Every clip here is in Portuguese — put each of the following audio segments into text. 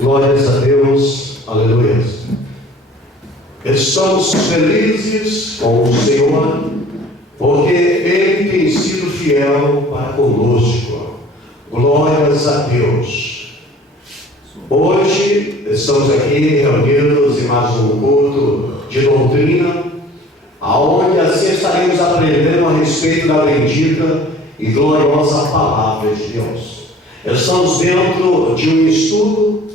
Glórias a Deus, aleluia. Estamos felizes com o Senhor, porque Ele tem sido fiel para conosco. Glórias a Deus. Hoje estamos aqui reunidos em mais um culto de doutrina, aonde assim estaremos aprendendo a respeito da bendita e gloriosa palavra de Deus. Estamos dentro de um estudo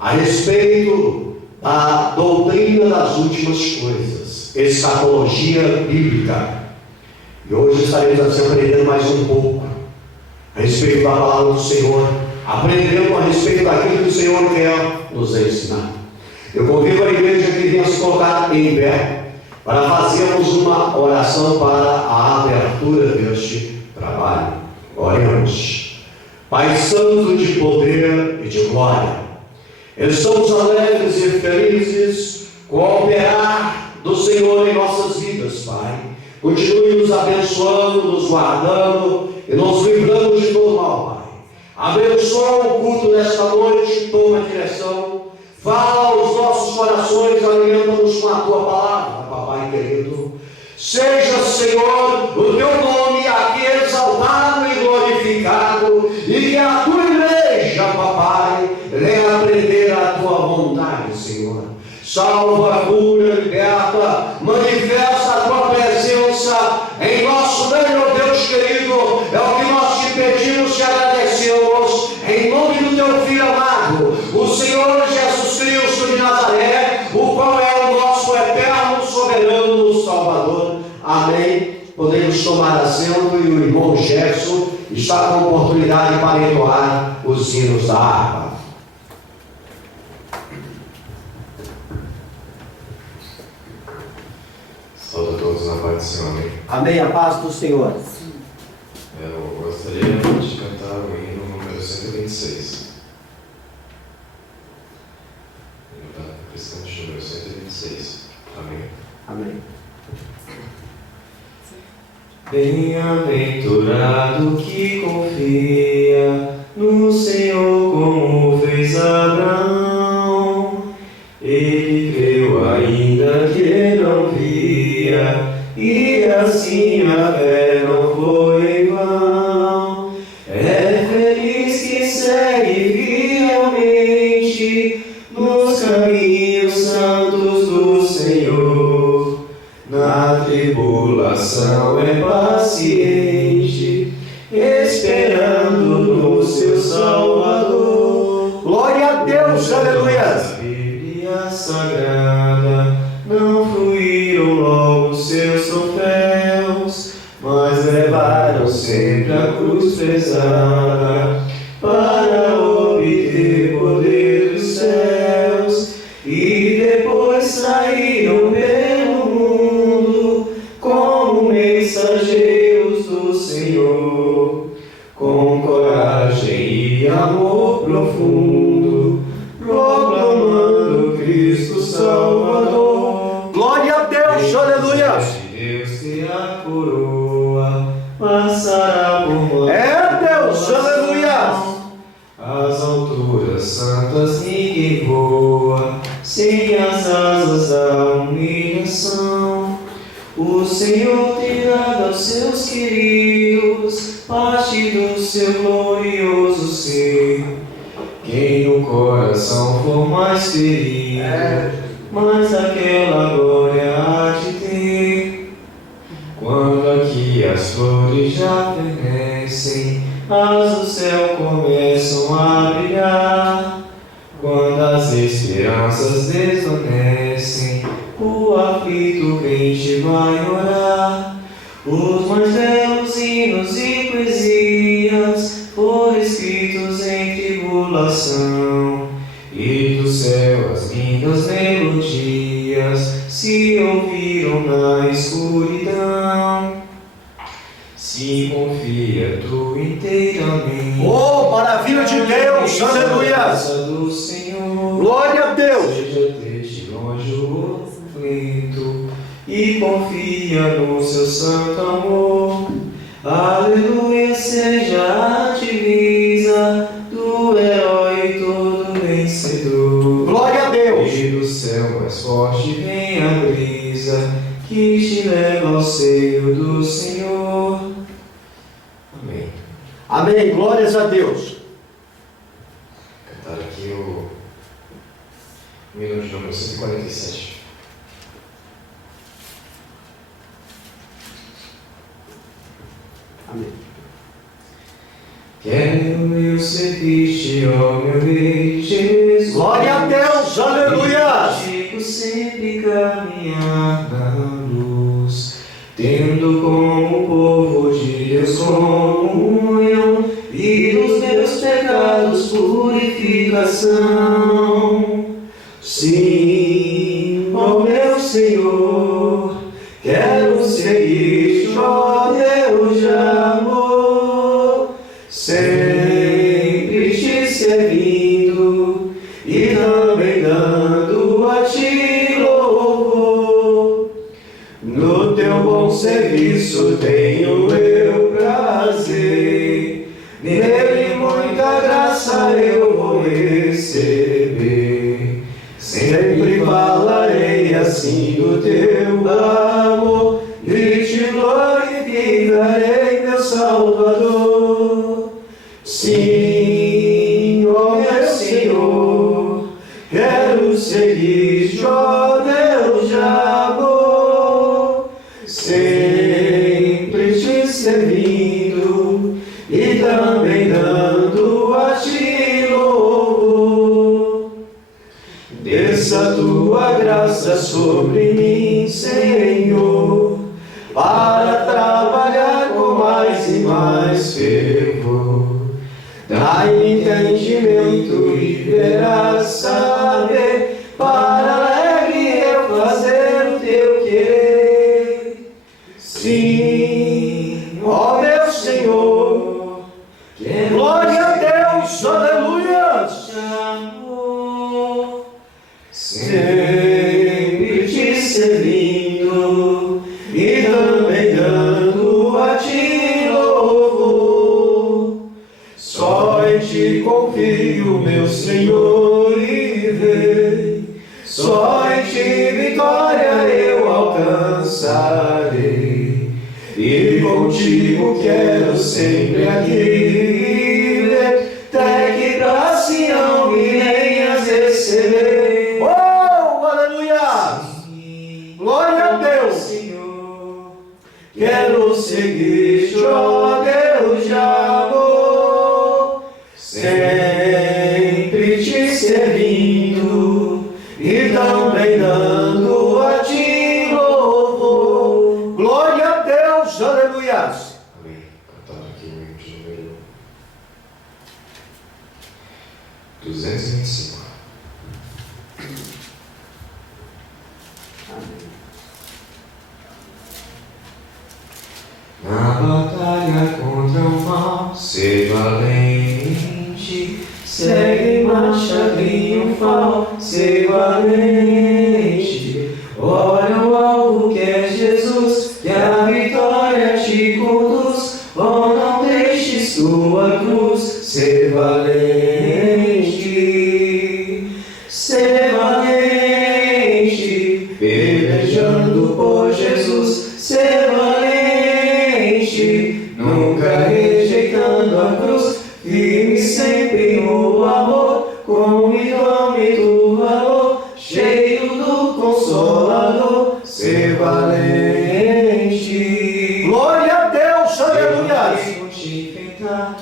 a respeito da doutrina das últimas coisas, escatologia bíblica. E hoje estaremos assim aprendendo mais um pouco a respeito da palavra do Senhor, aprendendo a respeito daquilo que o Senhor quer nos ensinar. Eu convido a igreja que venha se colocar em pé para fazermos uma oração para a abertura deste trabalho. Oremos. Pai Santo de poder e de glória, estamos alegres e felizes com o operar do Senhor em nossas vidas, Pai. Continue nos abençoando, nos guardando e nos livrando de todo mal, Pai. Abençoa o culto nesta noite, toma direção, fala aos nossos corações, alimenta-nos com a Tua palavra, Papai querido. Seja, Senhor, o Teu nome aqui exaltado e glorificado, e que a Tua igreja, Papai, venha aprender a Tua vontade, Senhor. Salva, cura, liberta, manifesta a Tua presença em nosso meio, ó Deus querido. É o que nós te pedimos e agradecemos, em nome do Teu Filho amado, o Senhor Jesus Cristo de Nazaré, o qual é o nosso eterno, soberano Salvador. Amém. Podemos tomar assento e o irmão Jefferson está com oportunidade para entoar os hinos da harpa. Saúde a todos na paz do Senhor, amém. Amém, a paz do Senhor. Eu gostaria de cantar o hino número 126. Hino da cristã número 126. Amém. Amém. Bem-aventurado que confia no Senhor como fez Abraão. Ele creu ainda que não via, e assim a fé não foi em vão. É feliz que segue fielmente nos caminhos santos do Senhor. Na tribulação é paciente, esperando no seu Salvador. Glória a Deus, aleluia. A Bíblia Sagrada não fluíram logo seus troféus, mas levaram sempre a cruz pesada para obter poder dos céus, e depois saíram pelo mundo como mensageiros do Senhor, com coragem e amor profundo, proclamando Cristo Salvador. Glória a Deus, aleluia. Deus que a coroa passará por nós. É Deus, aleluia. Às alturas santas ninguém voa, sem as asas da humilhação. O Senhor tem dado aos seus queridos parte do seu glorioso ser. Quem no coração for mais ferido, mas aquela glória há de ter. Quando aqui as flores já fenecem, as do céu começam a brilhar. Quando as esperanças desvanecem, o aflito crente vai orar. salvação, e do céu as lindas melodias se ouviram na escuridão. Se confia tu inteiramente. Oh, maravilha de Deus, aleluia! Do Senhor, Glória a Deus! seja desde longe o aflito e confia no seu santo amor. Aleluia, seja a divisa do herói todo vencedor. Glória a Deus! E do céu mais forte vem a brisa que te leva ao seio do Senhor. Amém. Amém, glórias a Deus. Cantar aqui o hino de número 147. Amém. Quero eu seguir-te, ó meu Rei Jesus. Glória a Deus, aleluia! Contigo sempre caminhar na luz, tendo como povo de Deus comunhão, e dos meus pecados purificação. Sim, ó meu Senhor, quero seguir-te, ó Deus de amor, sempre te servindo e também dando a ti louvor. No teu bom serviço tenho eu prazer, nele muita graça eu vou receber. Sempre falarei assim do teu amor e te glorificarei, meu Salvador. Sim, ó meu Senhor, quero seguir-te, ó Deus de amor, sempre te servindo e também dando a ti louvor. Desça tua graça sobre mim, Senhor, para trabalhar com mais e mais fervor. Dá entendimento e verás saber, para alegre eu fazer o teu querer. Sim, ó meu Senhor, glória a Deus, aleluia! Sempre te servindo e também dando a ti louvor. Só em ti confio, meu Senhor e Rei. Só em ti vitória eu alcançarei. E contigo quero sempre aqui viver, até que pra Sião me venhas receber. Oh, aleluia! Glória a Deus! Senhor, quero seguir-te, ó Deus de amor, sempre te servindo e também dando a ti louvor. Glória a Deus, aleluia! Amém. Cantar aqui o hino de número 225. Na batalha contra o mal, ser valente, segue em marcha triunfal, ser valente. Olha o alvo que é Jesus, que a vitória te conduz. Oh, não deixes tua cruz, ser valente, ser valente, pelejando por Jesus, ser valente, nunca rejeitando a cruz, firme sempre no amor, com idôneo valor, cheio do Consolador, ser valente. Glória a Deus, aleluia!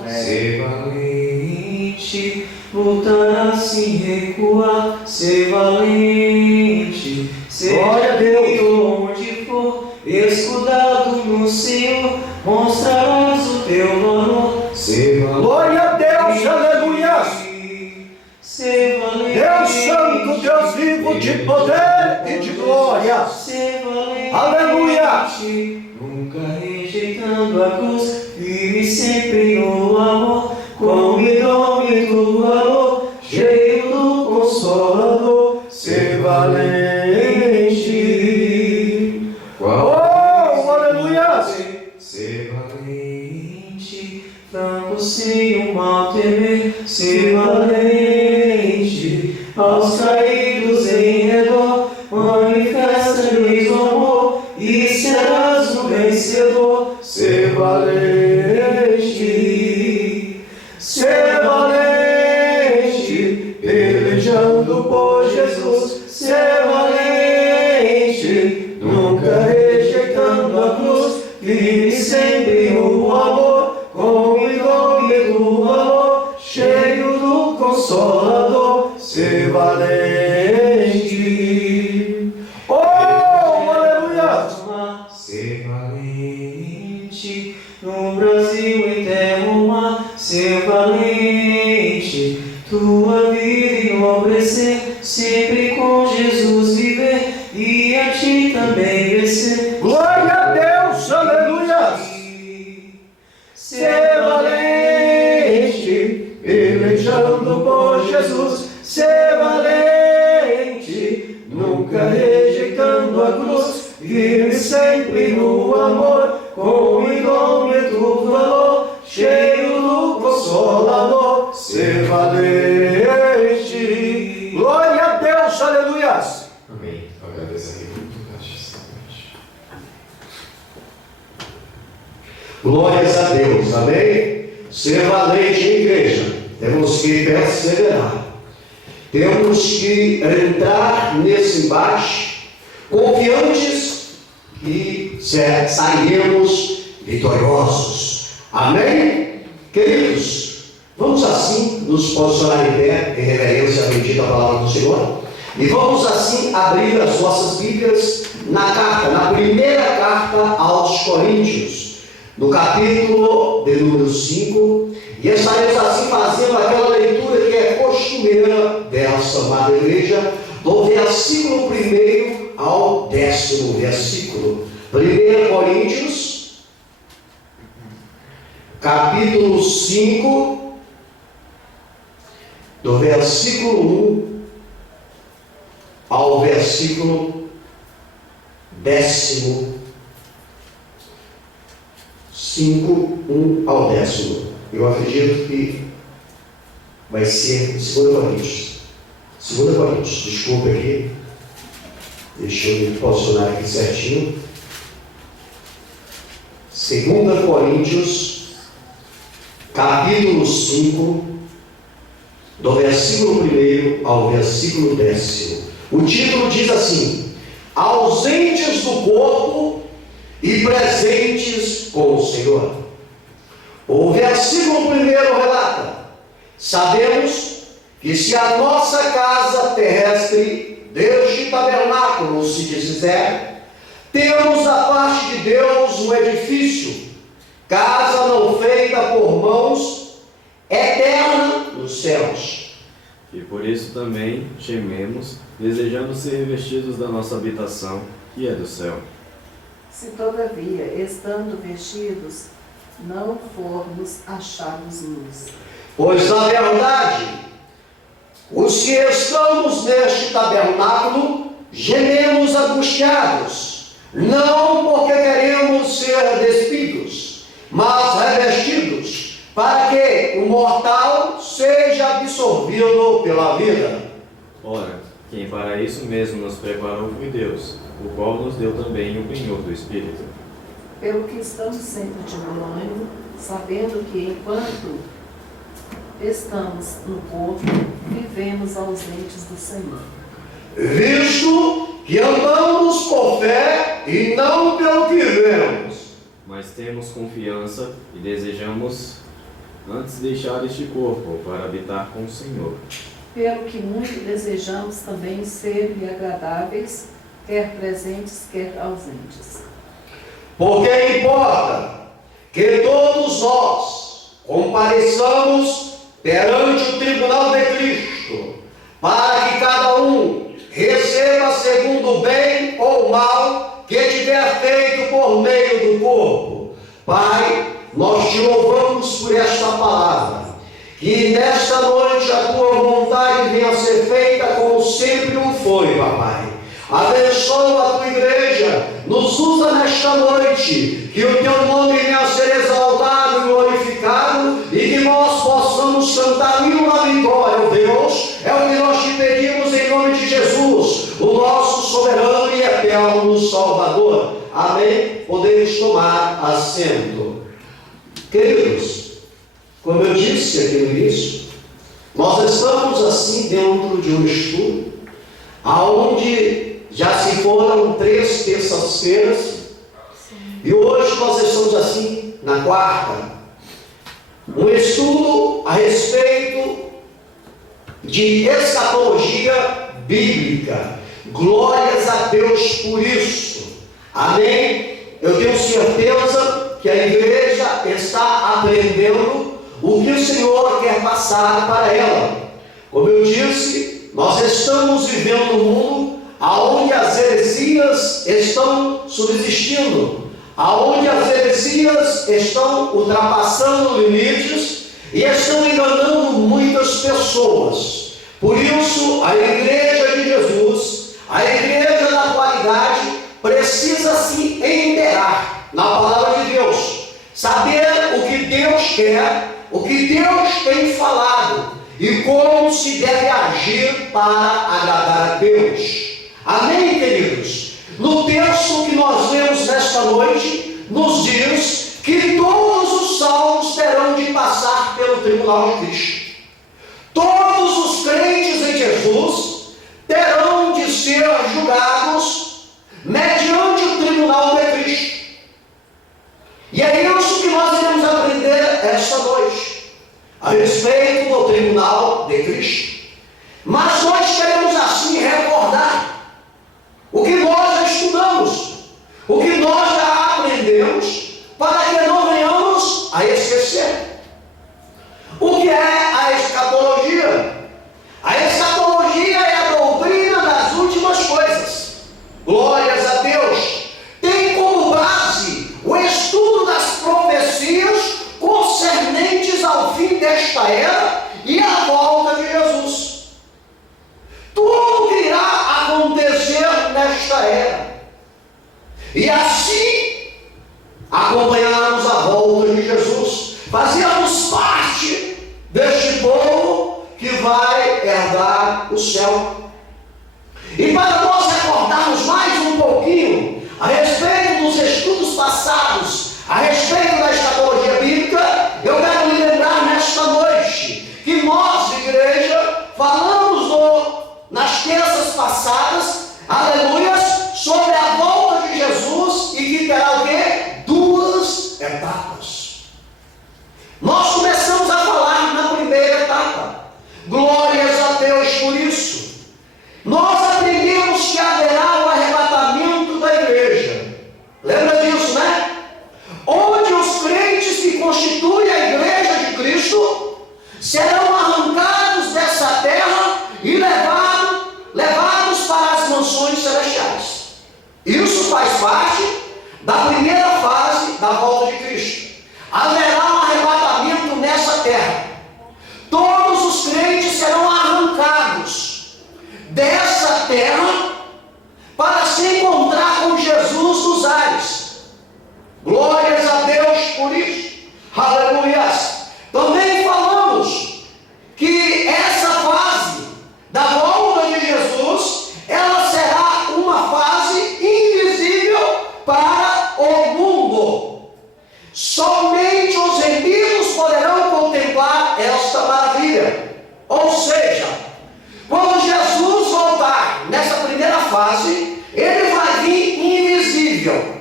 Ser valente, voltar assim recuar, ser valente, ser Glória a Deus. onde for, escudado no Senhor, mostrarás o teu valor, ser valente. Glória a Deus, aleluia! poder e de glória. Ser valente, Aleluia. nunca rejeitando a cruz, vive sempre no amor, com indômito valor, cheio do Consolador, ser valente. Oh, aleluia. Ser valente, Franco sem o mal temer, ser valente, aos caídos em redor, manifesta-lhes o amor, e serás um vencedor, ser valente, pelejando por Jesus, ser valente, nunca rejeitando a cruz, vive sempre no amor, com indômito valor, cheio do Consolador, ser valente. Oh, aleluia! ser valente, No Brasil em terra o mar, ser valente, tua vida enobrecer, sempre com Jesus viver, e a ti também vencer. Glória a Deus, aleluia. Ser valente, pelejando por Jesus, ser valente, nunca rejeitando a cruz, vive sempre no amor, com indômito valor, cheio do Consolador, ser valente. Glória a Deus, aleluia. amém. Agradeço aqui por tudo, Glórias a Deus, amém? Ser valente, igreja. Temos que perseverar. Temos que entrar nesse embate confiantes que sairemos vitoriosos. Amém? Queridos, vamos assim nos posicionar em pé em reverência à bendita palavra do Senhor. E vamos assim abrir as nossas Bíblias na primeira carta aos Coríntios, no capítulo de número 5, e estaremos assim fazendo aquela leitura que é costumeira dessa amada igreja, do versículo 1 ao 10º versículo. 1 Coríntios, capítulo 5, do versículo 1 ao versículo 10º. 5, 1 ao 10º. Eu acredito que vai ser 2 Coríntios. 2 Coríntios, desculpa aqui. Deixa eu me posicionar aqui certinho. 2 Coríntios, capítulo 5, do versículo 1 ao versículo 10º. O título diz assim: ausentes do corpo e presentes com o Senhor. O versículo 1 relata: sabemos que se a nossa casa terrestre deste tabernáculo se desfizer, temos da parte de Deus um edifício, casa não feita por mãos, eterna nos céus. E por isso também gememos, desejando ser revestidos da nossa habitação, que é do céu. Se todavia, estando vestidos, não formos achados nus. Pois na verdade, os que estamos neste tabernáculo gememos angustiados, não porque queremos ser despidos, mas revestidos, para que o mortal seja absorvido pela vida. Ora, quem para isso mesmo nos preparou foi Deus, o qual nos deu também o penhor do Espírito. Pelo que estamos sempre de bom ânimo, sabendo que enquanto estamos no corpo, vivemos ausentes do Senhor. Visto que andamos por fé e não pelo que vemos. Mas temos confiança e desejamos antes deixar este corpo para habitar com o Senhor. Pelo que muito desejamos também ser-lhe agradáveis, quer presentes, quer ausentes. Porque importa que todos nós compareçamos perante o tribunal de Cristo, para que cada um receba segundo o bem ou mal que tiver feito por meio do corpo. Pai, nós te louvamos por esta palavra, que nesta noite a tua vontade venha a ser feita como sempre o foi, papai. Abençoa a tua igreja, nos usa nesta noite, que o teu nome venha a ser exaltado e glorificado, e que nós possamos cantar uma vitória, Deus. É o que nós te pedimos em nome de Jesus, o nosso soberano e eterno Salvador. Amém? Podemos tomar assento. Queridos, como eu disse aqui no início, nós estamos assim dentro de um estudo, aonde já se foram 3 terças-feiras, e hoje nós estamos assim na 4ª. Um estudo a respeito de escatologia bíblica. Glórias a Deus por isso. Amém? Eu tenho certeza que a igreja está aprendendo o que o Senhor quer passar para ela. Como eu disse, nós estamos vivendo um mundo aonde as heresias estão subsistindo, aonde as heresias estão ultrapassando limites e estão enganando muitas pessoas. Por isso, a igreja de Jesus, a igreja da atualidade, precisa se inteirar na palavra de Deus, saber o que Deus quer, o que Deus tem falado e como se deve agir para agradar a Deus. Amém, queridos? No texto que nós lemos nesta noite, nos diz que todos os salvos terão de passar pelo tribunal de Cristo. Todos os crentes em Jesus terão de ser julgados mediante o tribunal de Cristo. E é isso que nós iremos aprender esta noite, a respeito do tribunal de Cristo. Mas nós queremos assim recordar o que nós já estudamos, o que nós já aprendemos, para que não venhamos a esquecer. O que é a escatologia? A escatologia é a doutrina das últimas coisas. Glórias a Deus. Tem como base o estudo das profecias concernentes ao fim desta era e à volta de Jesus. Tudo que irá acontecer nesta era. E assim, acompanharmos a volta de Jesus, fazermos parte deste povo que vai herdar o céu. E para nós recordarmos mais um pouquinho a respeito dos estudos passados, a respeito da escatologia bíblica, eu quero lhe lembrar nesta noite que nós, igreja, falamos nas terças passadas, aleluias, sobre a volta de Jesus e que terá o quê? 2 etapas. Nós começamos a falar na primeira etapa. Glórias a Deus por isso. Nós aprendemos que haverá o arrebatamento da igreja. Lembra disso, né? Onde os crentes que constituem a igreja de Cristo serão arrancados dessa terra e levados para as mansões celestiais. Isso faz parte da primeira fase da volta de Cristo. Haverá um arrebatamento nessa terra. Todos os crentes serão arrancados dessa terra para se encontrar com Jesus nos ares. Glórias a Deus por isso. Aleluias. Também falamos que essa fase da volta de Jesus, ela será uma fase invisível para o mundo. Somente os remidos poderão contemplar esta maravilha. Ou seja, quando Jesus voltar nessa primeira fase, ele vai vir invisível.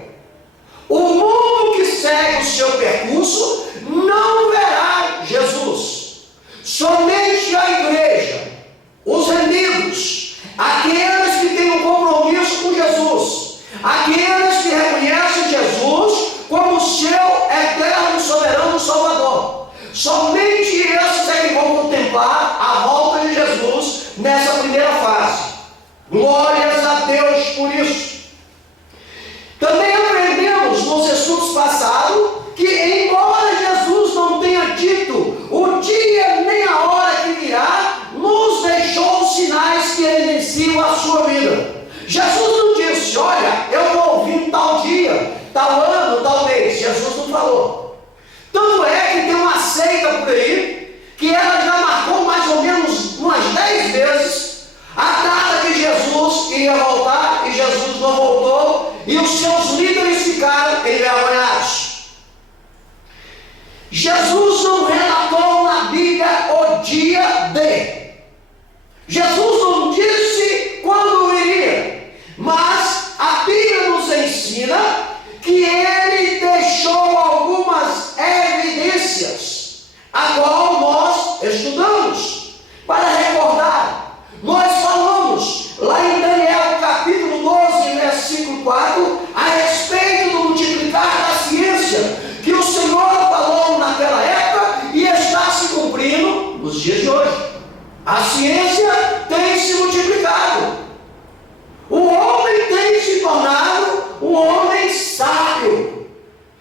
O mundo que segue o seu percurso não verá Jesus. Somente a igreja, os remidos, aqueles que têm um compromisso com Jesus, aqueles que reconhecem Jesus como seu eterno, soberano Salvador, somente esses é que vão contemplar a volta de Jesus nessa primeira fase. Glória falou. Tanto é que tem uma seita por aí, que ela já marcou mais ou menos umas 10 vezes a data que Jesus ia voltar, e Jesus não voltou, e os seus líderes ficaram envergonhados. Jesus não relatou na Bíblia o dia de. Jesus não disse quando iria, mas a Bíblia nos ensina que ele deixou algumas evidências, a qual nós estudamos. Para recordar, nós falamos lá em Daniel capítulo 12, versículo 4, a respeito do multiplicar da ciência, que o Senhor falou naquela época e está se cumprindo nos dias de hoje. A ciência tem se multiplicado. O homem tem se tornado um homem sábio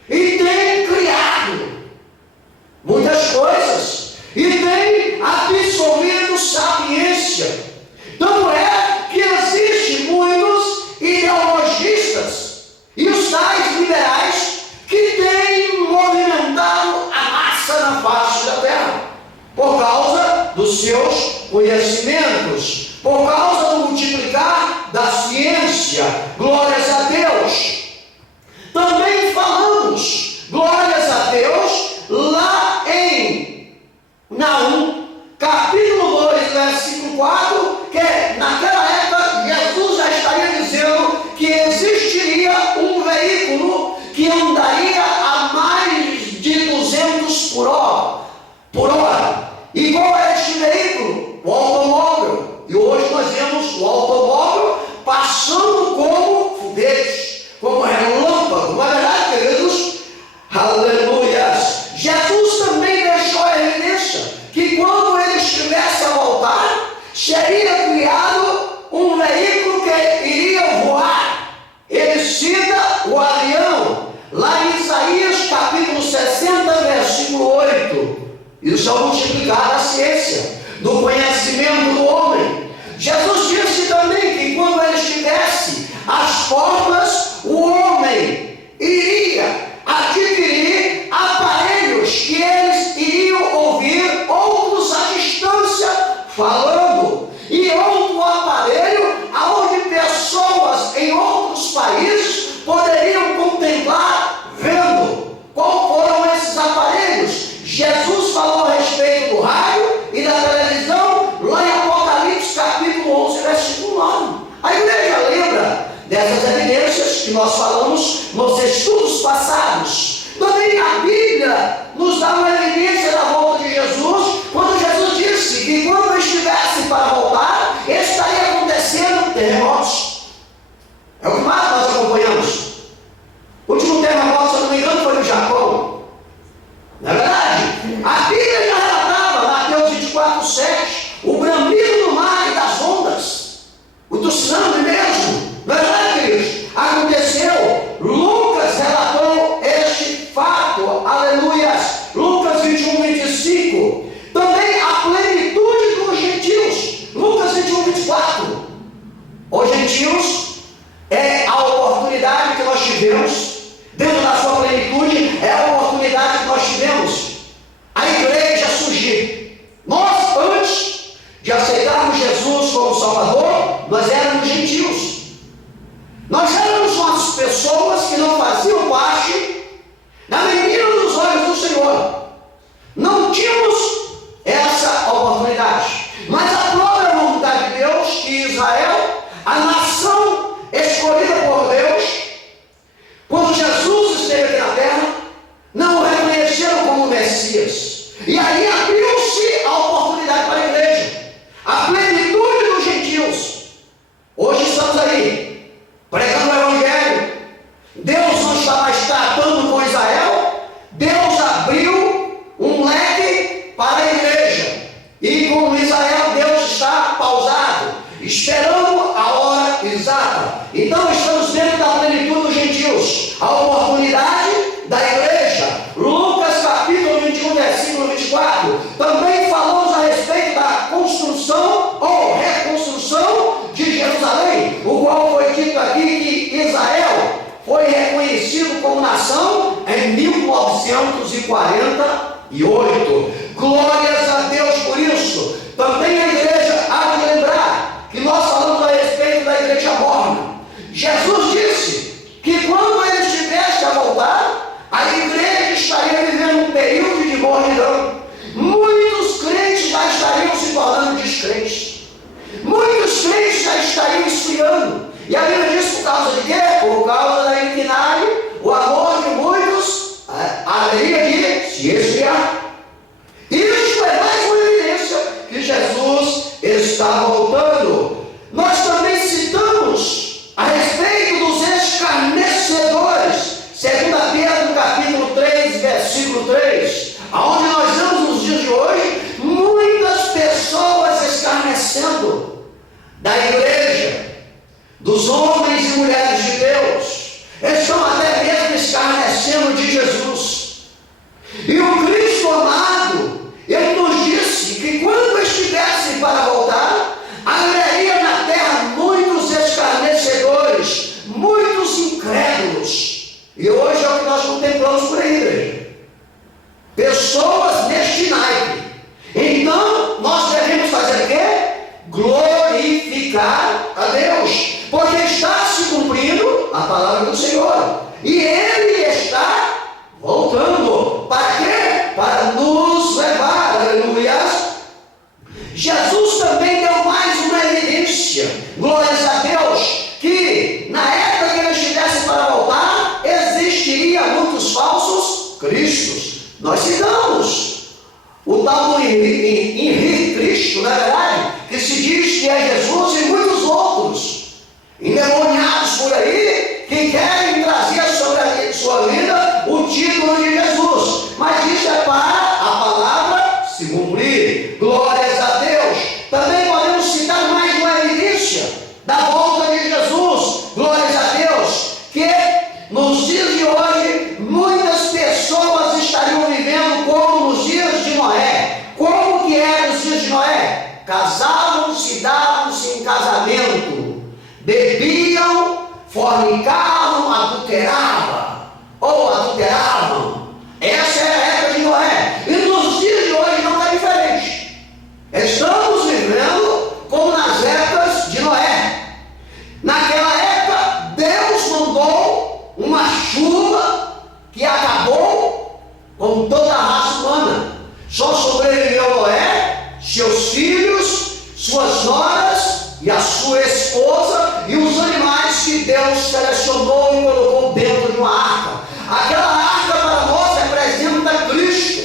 e tem criado muitas coisas e tem absorvido sapiência. Tanto é que existem muitos ideologistas e os tais liberais que têm movimentado a massa na face da terra por causa dos seus conhecimentos, por causa do multiplicar da ciência. Glórias a Deus. Também falamos, glórias a Deus, lá em Naum, capítulo 2, versículo 4, que naquela época Jesus já estaria dizendo que existiria um veículo que andaria a mais de 200 por hora. E qual é este veículo? O automóvel. E hoje nós vemos o automóvel passando como foguete, como relâmpago. Não é verdade, queridos? Aleluias! Jesus também deixou a evidência que quando ele estivesse a voltar, seria criado um veículo que iria voar. Ele cita o avião, lá em Isaías capítulo 60, versículo 8. Isso é o multiplicar da ciência, do conhecimento do homem. Jesus disse também que quando ele estivesse às portas, o homem iria adquirir aparelhos que eles iriam ouvir outros à distância falando, e outro aparelho aonde pessoas em outros países poderiam contemplar vendo. Qual foram esses aparelhos? Jesus falou a respeito do rádio e da televisão lá em Apocalipse capítulo 11, versículo 9. A igreja lembra dessas evidências que nós falamos nos estudos passados. Também a Bíblia nos dá uma evidência da volta de Jesus, quando Jesus disse que quando estivesse para voltar, estaria acontecendo terremotos. É o que mais nós acompanhamos. O último terremoto, se eu não me engano, foi no Japão. Não é verdade? A Bíblia já relatava, Mateus 24, 7, o bramido do mar e das ondas, o do tsunami mesmo. Não é verdade, queridos? Aconteceu. Lucas relatou este fato. Aleluias. Lucas 21, 25. Também a plenitude dos gentios. Lucas 21, 24. Os gentios é a oportunidade que nós tivemos, dentro da sua plenitude, é a oportunidade que nós tivemos a igreja surgir. Nós, antes de aceitarmos Jesus como Salvador, nós éramos gentios. Nós éramos umas pessoas que não faziam parte da menina dos olhos do Senhor. Não tínhamos essa oportunidade. Mas a própria vontade de Deus, que Israel, a nação escolhida por Deus, quando Jesus esteve aqui na terra, não o reconheceram como Messias. E aí abriu-se a oportunidade para a igreja, a plenitude dos gentios. Hoje estamos aí, pregando o Evangelho. Deus não está mais tratando com Israel. Deus abriu um leque para a igreja. E com Israel, Deus está pausado, esperando a hora exata. Então estamos dentro da plenitude dos gentios, a oportunidade da igreja. Lucas capítulo 21, versículo 24. Também falamos a respeito da construção ou reconstrução de Jerusalém, o qual foi dito aqui que Israel foi reconhecido como nação em 1948. Glórias a Deus por isso. Também a igreja há de lembrar que nós falamos a respeito da igreja morna. Jesus disse que quando ele estivesse a voltar, a igreja estaria vivendo um período de mornidão. Muitos crentes já estariam se tornando descrentes. Muitos crentes já estariam esfriando. E a Bíblia diz por causa de quê? Por causa da iniquidade, o amor de muitos, a alegria de se esfriar. Isso é mais uma evidência que Jesus está voltando. Nós também citamos a respeito dos escarnecedores, 2 Pedro capítulo 3, versículo 3, aonde nós vemos nos dias de hoje muitas pessoas escarnecendo da igreja, dos homens e mulheres de Deus, estão até mesmo escarnecendo de Jesus. E o Cristo amado, ele nos disse que quando estivesse para voltar, haveria na terra muitos escarnecedores, muitos incrédulos. E hoje é o que nós contemplamos por aí, igreja. Pessoas neste naipe. Então, nós devemos fazer o quê? Glorificar a Deus, porque está se cumprindo a palavra do Senhor, e Ele está voltando. Para quê? Para nos levar, aleluia. Jesus também deu mais uma evidência, glórias a Deus, que na época que Ele estivesse para voltar, existiria muitos falsos cristos. Nós citamos o tal do Henrique Cristo, na verdade, que se diz que é Jesus, e muitos outros endemoniados por aí que querem trazer sobre a sua vida o título de Jesus, mas isso é para a palavra se cumprir. Glórias a Deus. Também podemos citar mais uma evidência da volta de Jesus, glórias a Deus, que nos dias de hoje muitas pessoas estariam vivendo como nos dias de Noé. Como que eram os dias de Noé? Casavam-se, davam-se em casamento, bebiam, fornicavam, adulteravam. Essa era a época de Noé. E nos dias de hoje não está diferente. Estamos vivendo como nas épocas de Noé. Naquela época, Deus mandou uma chuva que acabou com toda a raça humana. Só sobreviveu Noé, seus filhos, suas noras e a sua esposa e os animais que Deus selecionou e colocou dentro de uma arca. Aquela arca para nós representa Cristo.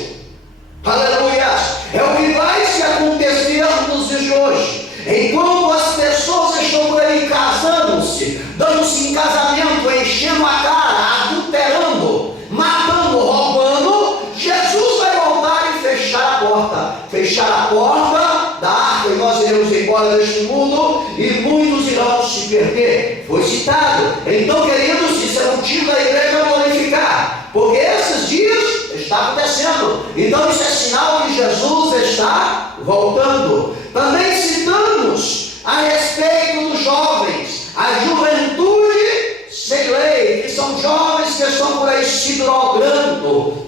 Aleluia! É o que vai se acontecer nos dias de hoje. Enquanto as pessoas estão por aí casando-se, dando-se em casamento, enchendo a cara, adulterando, matando, roubando, Jesus vai voltar e fechar a porta. Fechar a porta da arca e nós iremos embora deste mundo e muitos irão se perder. Foi citado. Então, queridos, isso é motivo da igreja glorificar, porque esses dias está acontecendo. Então, isso é sinal que Jesus está voltando. Também citamos a respeito dos jovens, a juventude sem lei, que são jovens que estão por aí se drogando,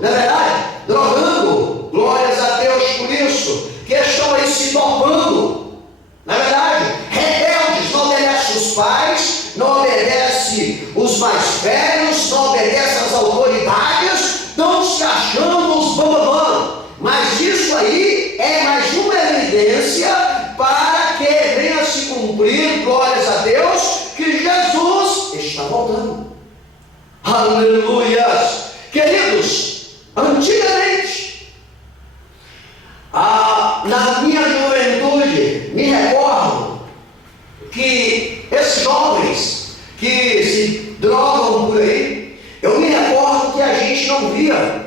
na verdade, drogando, glórias a Deus por isso, que estão aí se dopando, na verdade, rebeldes, não obedecem os pais, não obedecem os mais velhos, não obedecem as autoridades, estão se achando os bambambam. Mas isso aí é mais uma evidência para que venha se cumprir, glórias a Deus, que Jesus está voltando. Aleluia! Queridos, antigamente, na minha juventude, me recordo que esses jovens que se drogam por aí, eu me recordo que a gente não via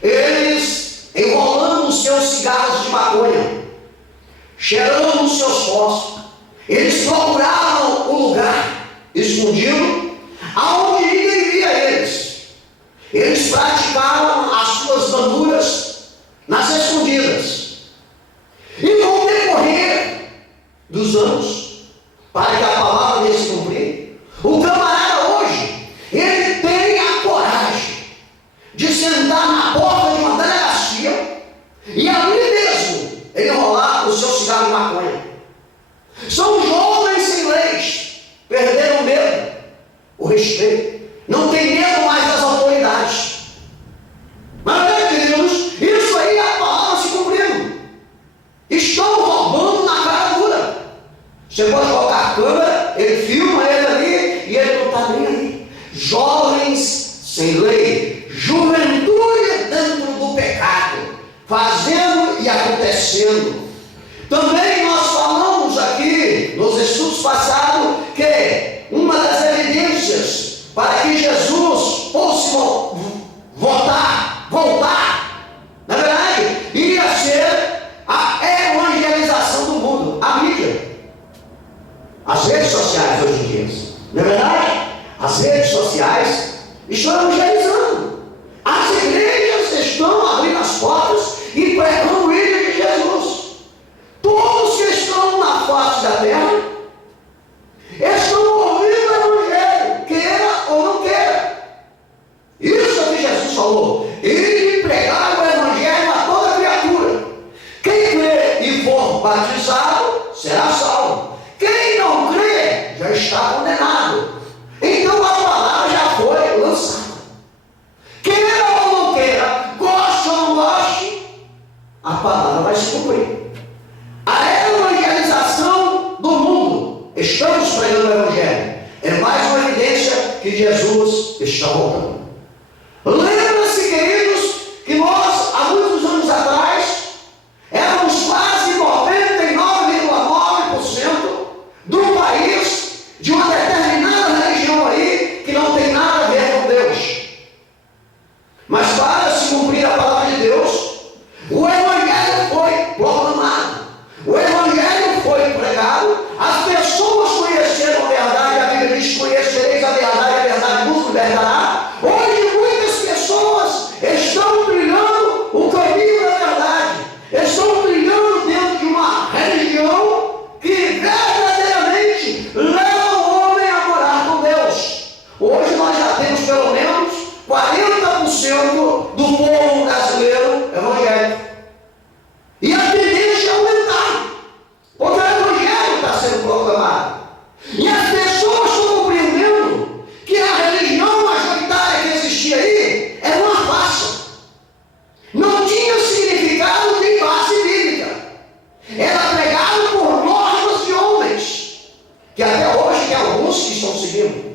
eles enrolando os seus cigarros de maconha, cheirando os seus fósforos. Eles procuravam um lugar escondido, aonde ninguém via eles. Eles praticavam as suas banduras nas escondidas. E com o decorrer dos anos, para que a palavra venha se cumprir, o camarada hoje, ele tem a coragem jovens sem lei, juventude dentro do pecado, fazendo e acontecendo. Também nós falamos aqui nos estudos passados que uma das evidências para que Jesus fosse voltar, na verdade, iria ser a evangelização do mundo, a mídia, as redes sociais hoje em dia. Não é verdade? As redes sociais estão evangelizando. As igrejas estão abrindo as portas e pregando o Filho de Jesus. Todos que estão na face da terra estão ouvindo o Evangelho, queira ou não queira. Isso é o que Jesus falou. E pregar o Evangelho a toda criatura. Quem crê e for batizado será salvo. Quem não crê já está condenado. Então a palavra já foi lançada. Queira ou não queira, goste ou não goste, a palavra vai se cumprir. A evangelização do mundo, estamos pregando o Evangelho, é mais uma evidência que Jesus está voltando. Lembra-se, queridos, que nós, há muitos anos atrás, éramos quase 99,9% do país de uma determinada religião aí, que não tem nada a ver com Deus. Mas para se cumprir a palavra de Deus, o Evangelho foi proclamado. O Evangelho foi pregado, as pessoas conheceram a verdade, a Bíblia diz: conhecereis a verdade vos libertará. Hoje muitas pessoas estão trilhando o caminho da verdade, estão trilhando dentro de uma religião que verdadeiramente leva o homem a morar com Deus. Hoje nós já temos pelo menos 40% do povo brasileiro evangélico. E a tendência é aumentar, porque o Evangelho está sendo proclamado. E as pessoas estão compreendendo que a religião majoritária que existia aí era uma farsa. Não tinha significado nem base bíblica. Era pregado por normas de homens, que até hoje tem alguns que estão seguindo.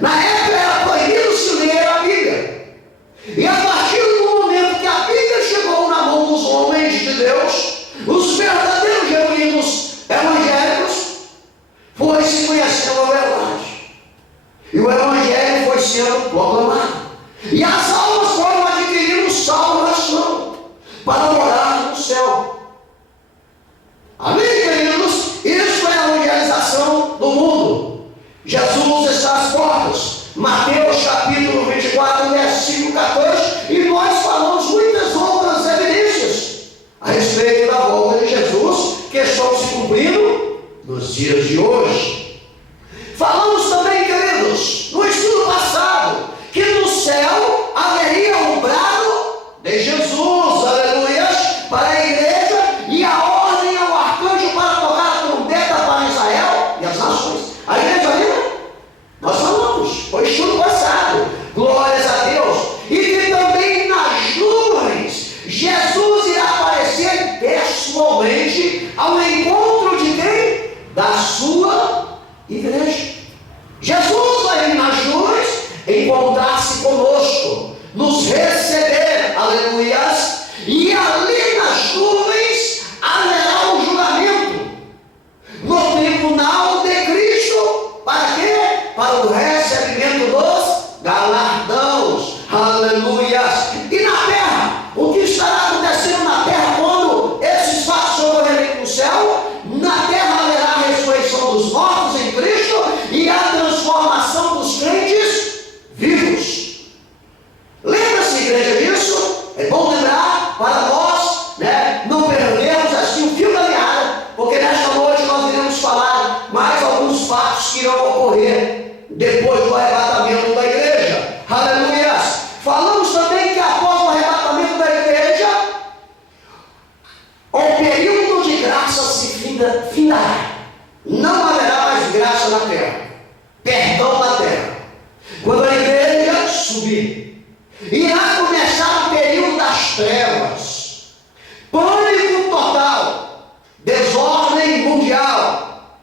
Na época era proibido se ler a Bíblia. E a partir do momento que a Bíblia chegou na mão dos homens de Deus, os verdadeiros genuínos evangélicos, foi se conhecendo a verdade. E o Evangelho foi sendo proclamado. E as almas foram adquirindo salvação para morar no céu. Amém, queridos? Isso é a evangelização do mundo. Jesus está às portas. Mateus capítulo 24, versículo 14. E nós falamos muitas outras evidências a respeito da volta de Jesus, que estão se cumprindo nos dias de hoje. Falamos também, queridos, no estudo passado, que no céu haveria um brado de Jesus, aleluia, para a igreja, e a ordem ao arcanjo para tocar a trombeta para Israel e as nações. A igreja lembra? Nós falamos, foi estudo passado, glórias a Deus. E que também nas nuvens Jesus irá aparecer pessoalmente ao encontro de quem? Da sua igreja. Jesus vai nas nuvens encontrar-se conosco, nos receber, aleluias, e ali nas nuvens haverá o julgamento no tribunal de Cristo. Para quê? Para o recebimento dos galardões, aleluias. E na terra, o que estará acontecendo na terra quando esses fatos ocorrerem no céu? Na terra haverá a ressurreição dos mortos em Cristo e a transformação dos crentes vivos. Lembra-se, igreja, disso? É bom lembrar para nós, não perdermos assim o fio da meada, porque nesta noite nós iremos falar mais alguns fatos que irão ocorrer depois do arrebatamento da igreja. Aleluia! Falamos também que após o arrebatamento da igreja, o período de graça se findará. Não haverá mais graça na terra, perdão na terra. Quando a igreja subir, irá começar o período das trevas, pânico total, desordem mundial,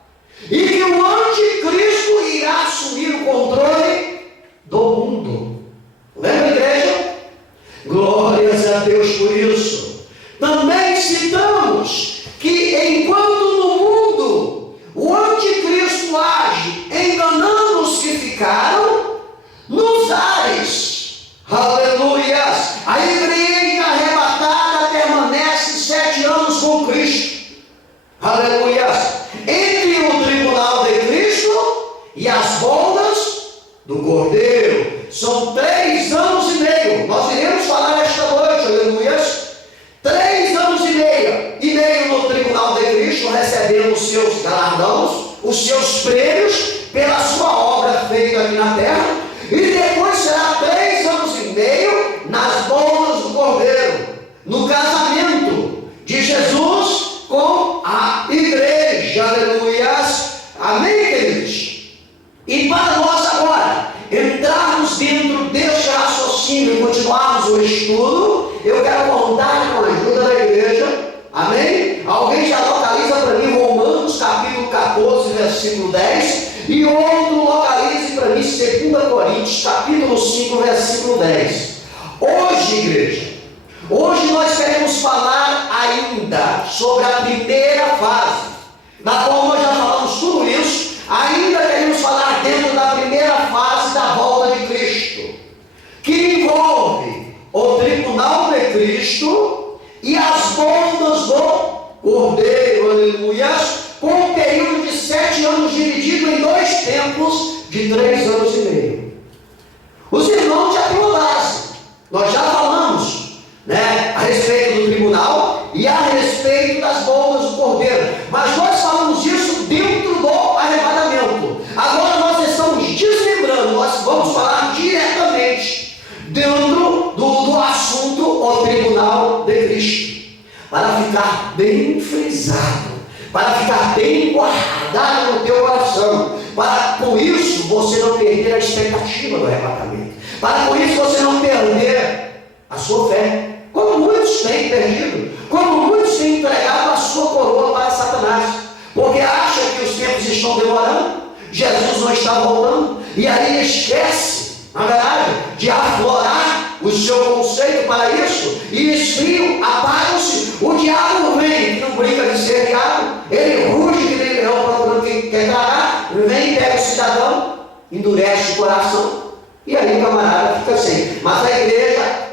e que o anticristo irá assumir o controle mundo. Lembra, igreja? Glórias a Deus por isso. Também citamos que enquanto no mundo o anticristo age enganando os que ficaram, nos ares, aleluias, a igreja arrebatada permanece 7 anos com Cristo, aleluias, entre o tribunal de Cristo e as bodas do Cordeiro. São 3 anos e meio. Nós iremos falar esta noite, aleluias. 3 anos e meio no tribunal de Cristo, recebendo os seus galardões, os seus prêmios pela sua obra feita aqui na terra. E depois será 3 anos e meio nas bodas do Cordeiro, no casamento de Jesus com a igreja, aleluias. Amém, queridos? E para nós agora entrarmos dentro deste raciocínio e continuarmos o estudo, eu quero contar com a ajuda da igreja. Amém? Alguém já localiza para mim Romanos capítulo 14, versículo 10, e outro localize para mim 2 Coríntios capítulo 5, versículo 10. Hoje, igreja, hoje nós queremos falar ainda sobre a primeira fase, na qual nós já falamos tudo isso. Ainda queremos falar dentro da primeira fase da volta de Cristo, que envolve o tribunal de Cristo e as bodas do Cordeiro, aleluias, com um período de 7 anos dividido em 2 tempos de 3 anos e meio. Os irmãos já têm uma base, nós já falamos, a respeito do tribunal e a respeito das bodas do Cordeiro, mas nós falamos isso dentro do arrebatamento. Agora nós estamos desmembrando, nós vamos falar diretamente dentro do assunto, o tribunal de Cristo, para ficar bem frisado, para ficar bem guardado no teu coração, para com isso você não perder a expectativa do arrebatamento, para com isso você não perder a sua fé, como muitos têm perdido, como muitos têm entregado a sua coroa para Satanás, porque acha que os tempos estão demorando, Jesus não está voltando, e aí esquece, na verdade, de aflorar o seu conceito para isso, e esfriam, apagam-se. O diabo vem, que não brinca de ser diabo, ele ruge que nem leão procurando quem quer tragar, vem, pega o cidadão, endurece o coração, e aí o camarada fica sem. Mas a igreja,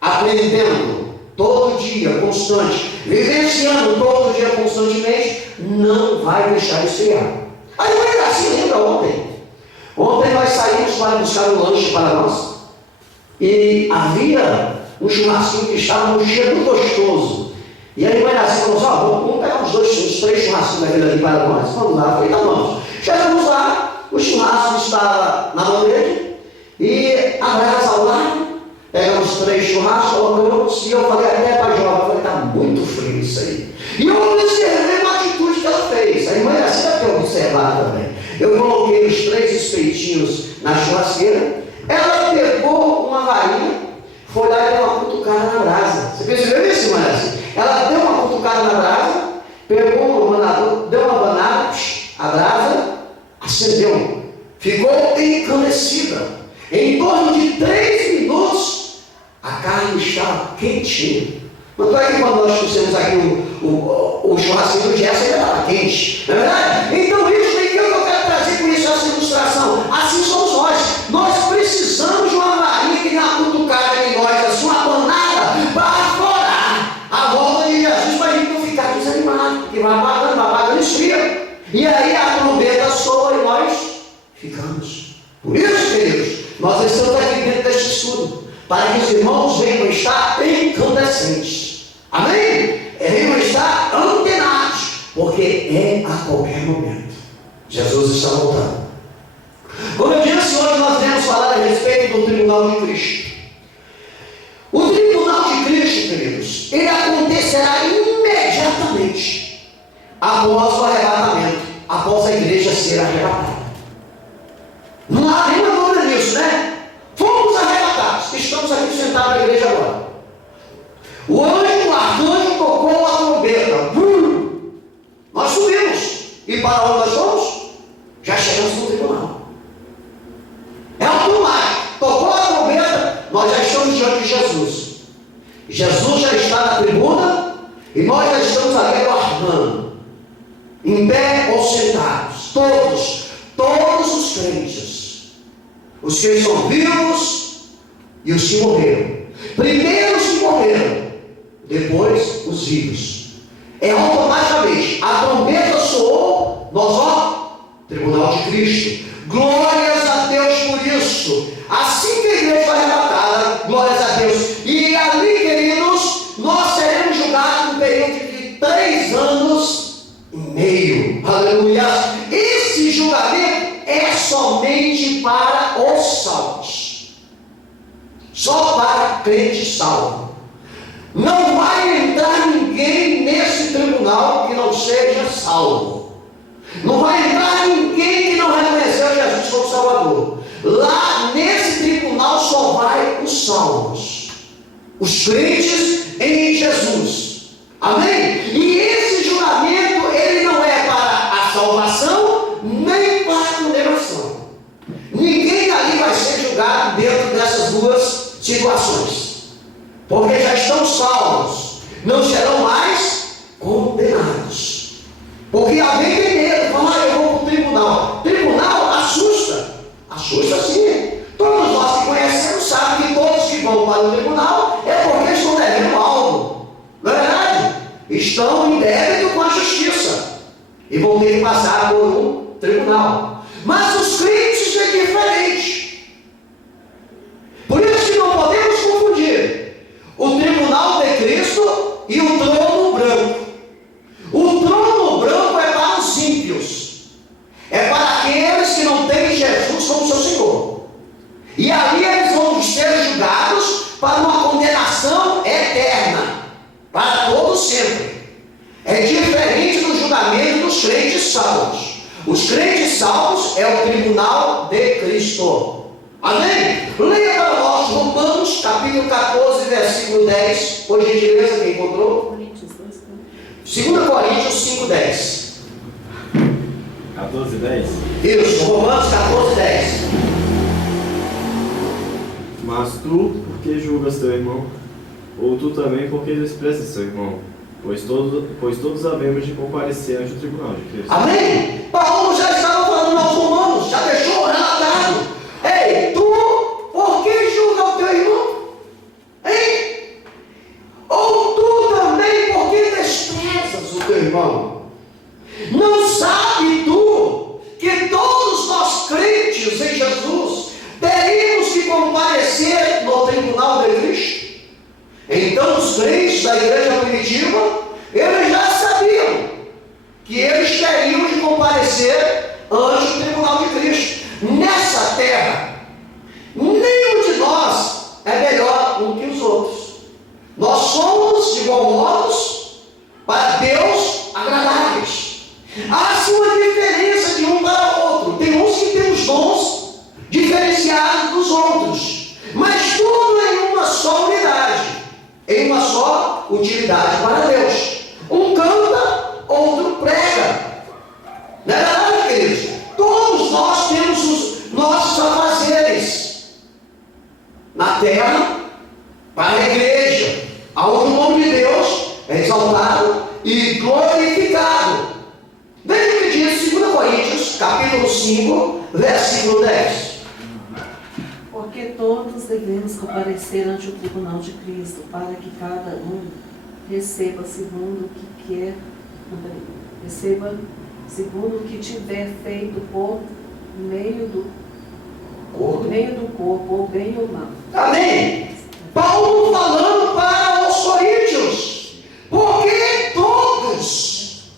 aprendendo todo dia, constante, vivenciando todo dia constantemente, não vai deixar esfriar. Aí foi assim, lembra ontem? Ontem nós saímos para buscar um lanche para nós, e havia um churrasquinho que estava no cheiro gostoso. E aí vai assim, falou assim, vamos pegar uns 3 churrasquinhos daquele ali para nós. Vamos lá, eu falei, tá bom. Chegamos lá, o churrasco estava na bandeja, e a brasa ao lado, pegamos 3 churrascos, colocamos, e eu falei até para a jovem, eu falei, está muito frio isso aí. E eu observei uma atitude que ela fez. A irmã assim deve ter observado também. Eu coloquei os 3 espetinhos na churrasqueira, ela pegou uma varinha, foi lá e deu uma cutucada na brasa. Você percebeu isso, irmã? Assim? Ela deu uma cutucada na brasa, pegou um manador, deu uma banana, a brasa acendeu, ficou encanecida. Em torno de 3 minutos, a carne estava quentinha. Não é que quando nós fizemos aqui o churrasquinho do Gerson, ele estava quente, não é verdade? Então isso tem que eu quero trazer com isso essa ilustração. Assim somos nós. Nós precisamos de uma varinha que dê uma cutucada em nós, assim, uma banada, para aflorar a volta de Jesus, para a gente não ficar desanimado, porque vai apagando, esfria. E aí a trombeta soa e nós ficamos. Por isso, queridos, nós estamos aqui dentro deste estudo, para que os irmãos venham estar incandescentes. Amém? Venham estar antenados, porque é a qualquer momento. Jesus está voltando. Como eu disse, hoje nós vamos falar a respeito do tribunal de Cristo. O tribunal de Cristo, queridos, ele acontecerá imediatamente após o arrebatamento, após a igreja ser arrebatada. Não há nenhuma dúvida nisso, né? Fomos arrebatados, estamos aqui sentados na igreja agora. O arcanjo tocou a trombeta, nós subimos, e para onde nós fomos? Já chegamos no tribunal. É automático, tocou a nós já estamos diante de Jesus. Jesus já está na tribuna e nós já estamos ali aguardando, em pé ou sentados, todos os crentes, os que são vivos e os que morreram. Primeiro os que morreram, depois os vivos. É automaticamente, a trombeta soou, nós tribunal de Cristo. Glórias a Deus por isso. Assim que a igreja foi arrebatada, glórias a Deus. E ali, queridos, nós seremos julgados no período de 3 anos e meio. Aleluia. Esse julgamento é somente para os salvos. Só para crente salvo. Não vai entrar ninguém nesse tribunal que não seja salvo. Não vai entrar ninguém que não reconheceu Jesus como Salvador. Lá nesse tribunal só vai os salvos, os crentes em Jesus. Amém? E esse julgamento, ele não é para a salvação, nem para a condenação. Ninguém ali vai ser julgado dentro dessas duas situações, porque já estão salvos, não serão mais condenados. Porque alguém tem medo, fala, eu vou para o tribunal. Tribunal assusta sim. Todos nós que conhecemos sabem que todos que vão para o tribunal é porque estão devendo algo. Não é verdade? Estão em débito com a justiça e vão ter que passar por um tribunal. Mas os crentes é diferente. Por isso que não podemos confundir o tribunal de Cristo e o trono branco. O trono branco é para os ímpios, é para aqueles que não têm Jesus como seu Senhor. E ali eles vão ser julgados para uma condenação eterna, para todos sempre. É diferente do julgamento dos crentes salvos. Os crentes salvos é o tribunal de Cristo. Amém? Leia para nós Romanos capítulo 14, versículo 10, por gentileza, quem encontrou? 2 Coríntios 5, 10. 14, 10. Isso, Romanos 14, 10. Mas tu, por que julgas teu irmão? Ou tu também, por que desprezas teu irmão? Pois todos havemos de comparecer ante o tribunal de Cristo. Amém? Paulo já estava falando aos romanos, já deixou relatado. Ei, tu, por que julga o teu irmão? Hein? Ou tu também, por que desprezas o teu irmão? Não sabe tu que todos nós crentes em Jesus teríamos que comparecer no tribunal de Cristo? Então os crentes da igreja primitiva, eles já sabiam que eles teriam de comparecer ante o tribunal de Cristo. Nessa terra, nenhum de nós é melhor um que os outros. Nós somos, de igual modo, para Deus agradáveis. Há sim uma diferença de um para outro. Tem uns que têm os dons diferenciados dos outros, mas tudo em uma só unidade, em uma só utilidade para Deus. Um canta, outro prega. Não é verdade, queridos? Todos nós temos os nossos afazeres na terra para a igreja, onde o nome de Deus é exaltado e glorificado. Veja o que diz 2 Coríntios, capítulo 5, versículo 10. Porque todos devemos comparecer ante o tribunal de Cristo, para que cada um receba segundo o que quer, receba segundo o que tiver feito por meio do corpo, ou bem ou mal. Amém? Paulo falando para os coríntios, porque todos,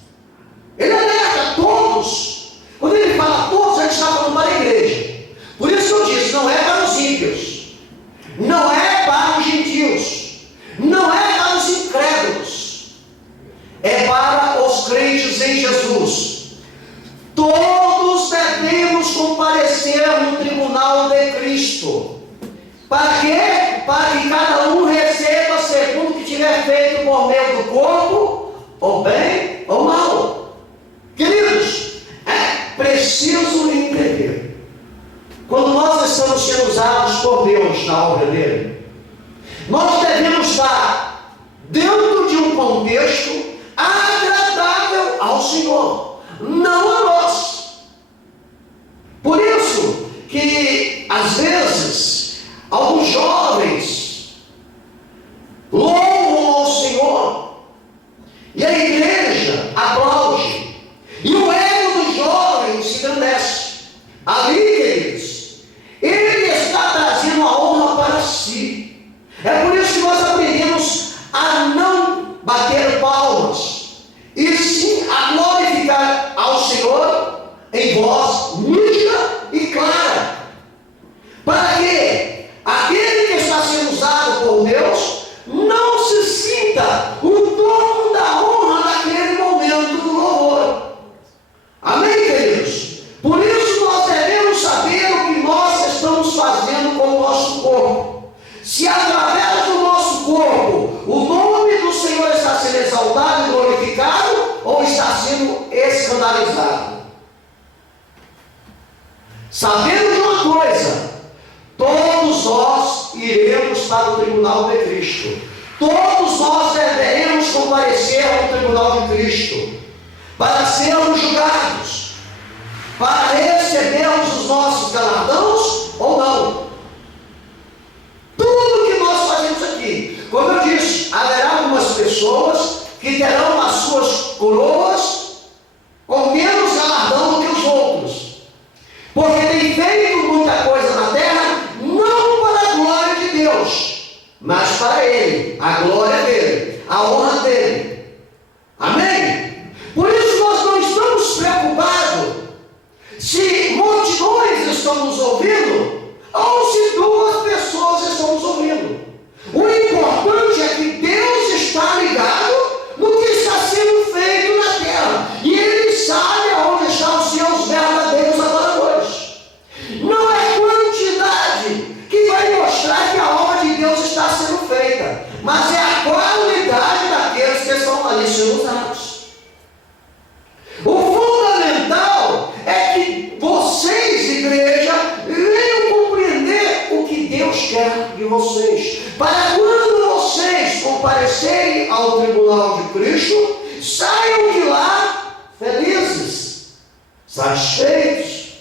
ele alerta todos. Quando ele fala todos, ele está falando para a igreja. Por isso que eu disse, não é para os ímpios, não é para os gentios, não é para os incrédulos, é para os crentes em Jesus. Todos devemos comparecer no tribunal de Cristo. Para quê? Para que cada um receba segundo o que tiver feito por meio do corpo, ou bem ou mal. Queridos, é preciso entender. Quando nós estamos sendo usados por Deus Deus na obra dele. Nós devemos estar dentro de um contexto agradável ao Senhor, não a nós. Por isso que, às vezes, alguns jovens louvam ao Senhor e a igreja aplaude, e o ego dos jovens se engrandece. Ali, queridos, ele está trazendo a honra para si. É por isso que nós aprendemos a não bater palmas, e sim a glorificar ao Senhor em voz nítida e clara, para que aquele que está sendo usado por Deus não se sinta o dono da honra naquele momento do louvor. Amém, queridos? Por isso nós devemos saber o que nós estamos fazendo com o nosso corpo. Se através do nosso corpo o nome do Senhor está sendo exaltado e glorificado, ou está sendo escandalizado. Sabendo de uma coisa, todos nós iremos para o tribunal de Cristo. Todos nós deveremos comparecer ao tribunal de Cristo para sermos julgados, para recebermos os nossos galardões ou não. Tudo que nós fazemos aqui, como eu disse, haverá algumas pessoas que terão as suas coroas com menos galardão do que os outros, porque tem feito muita coisa na terra, não para a glória de Deus, mas para Ele, a glória dele, a honra dele. Amém? Por isso nós não estamos preocupados se multidões estão nos ouvindo ou se 2 pessoas estão nos ouvindo. O importante é que Deus está ligado no que está sendo feito na terra, e Ele sabe aonde estão os seus verdadeiros adoradores. Não é quantidade que vai mostrar que a obra de Deus está sendo feita, mas é a qualidade daqueles que estão ali sendo usados. O fundamental é que vocês, igreja, venham compreender o que Deus quer de vocês, para quando vocês comparecerem ao tribunal de Cristo, saiam de lá felizes, satisfeitos,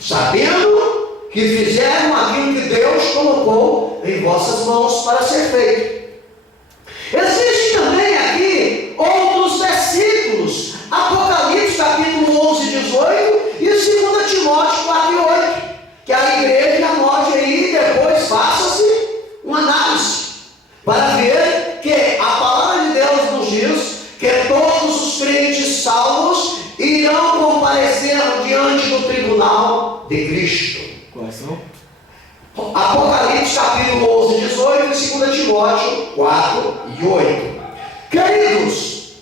sabendo que fizeram aquilo que Deus colocou em vossas mãos para ser feito. Existem também aqui outros versículos, Apocalipse capítulo 11, 18 e 2 Timóteo 4 e 8, que a igreja anote aí e depois faça-se uma análise, para ver que a palavra de Deus nos diz que todos os crentes salvos irão comparecer diante do tribunal de Cristo. Quais são? Apocalipse capítulo 11, 18 e 2 Timóteo 4 e 8. Queridos,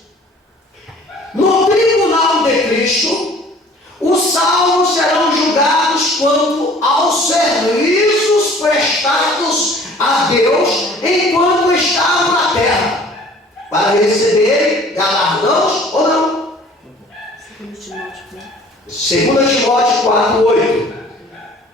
no tribunal de Cristo, os salvos serão julgados quanto aos serviços prestados a Deus enquanto estavam na terra, para receberem galardões ou não. 2 Timóteo 4, 8.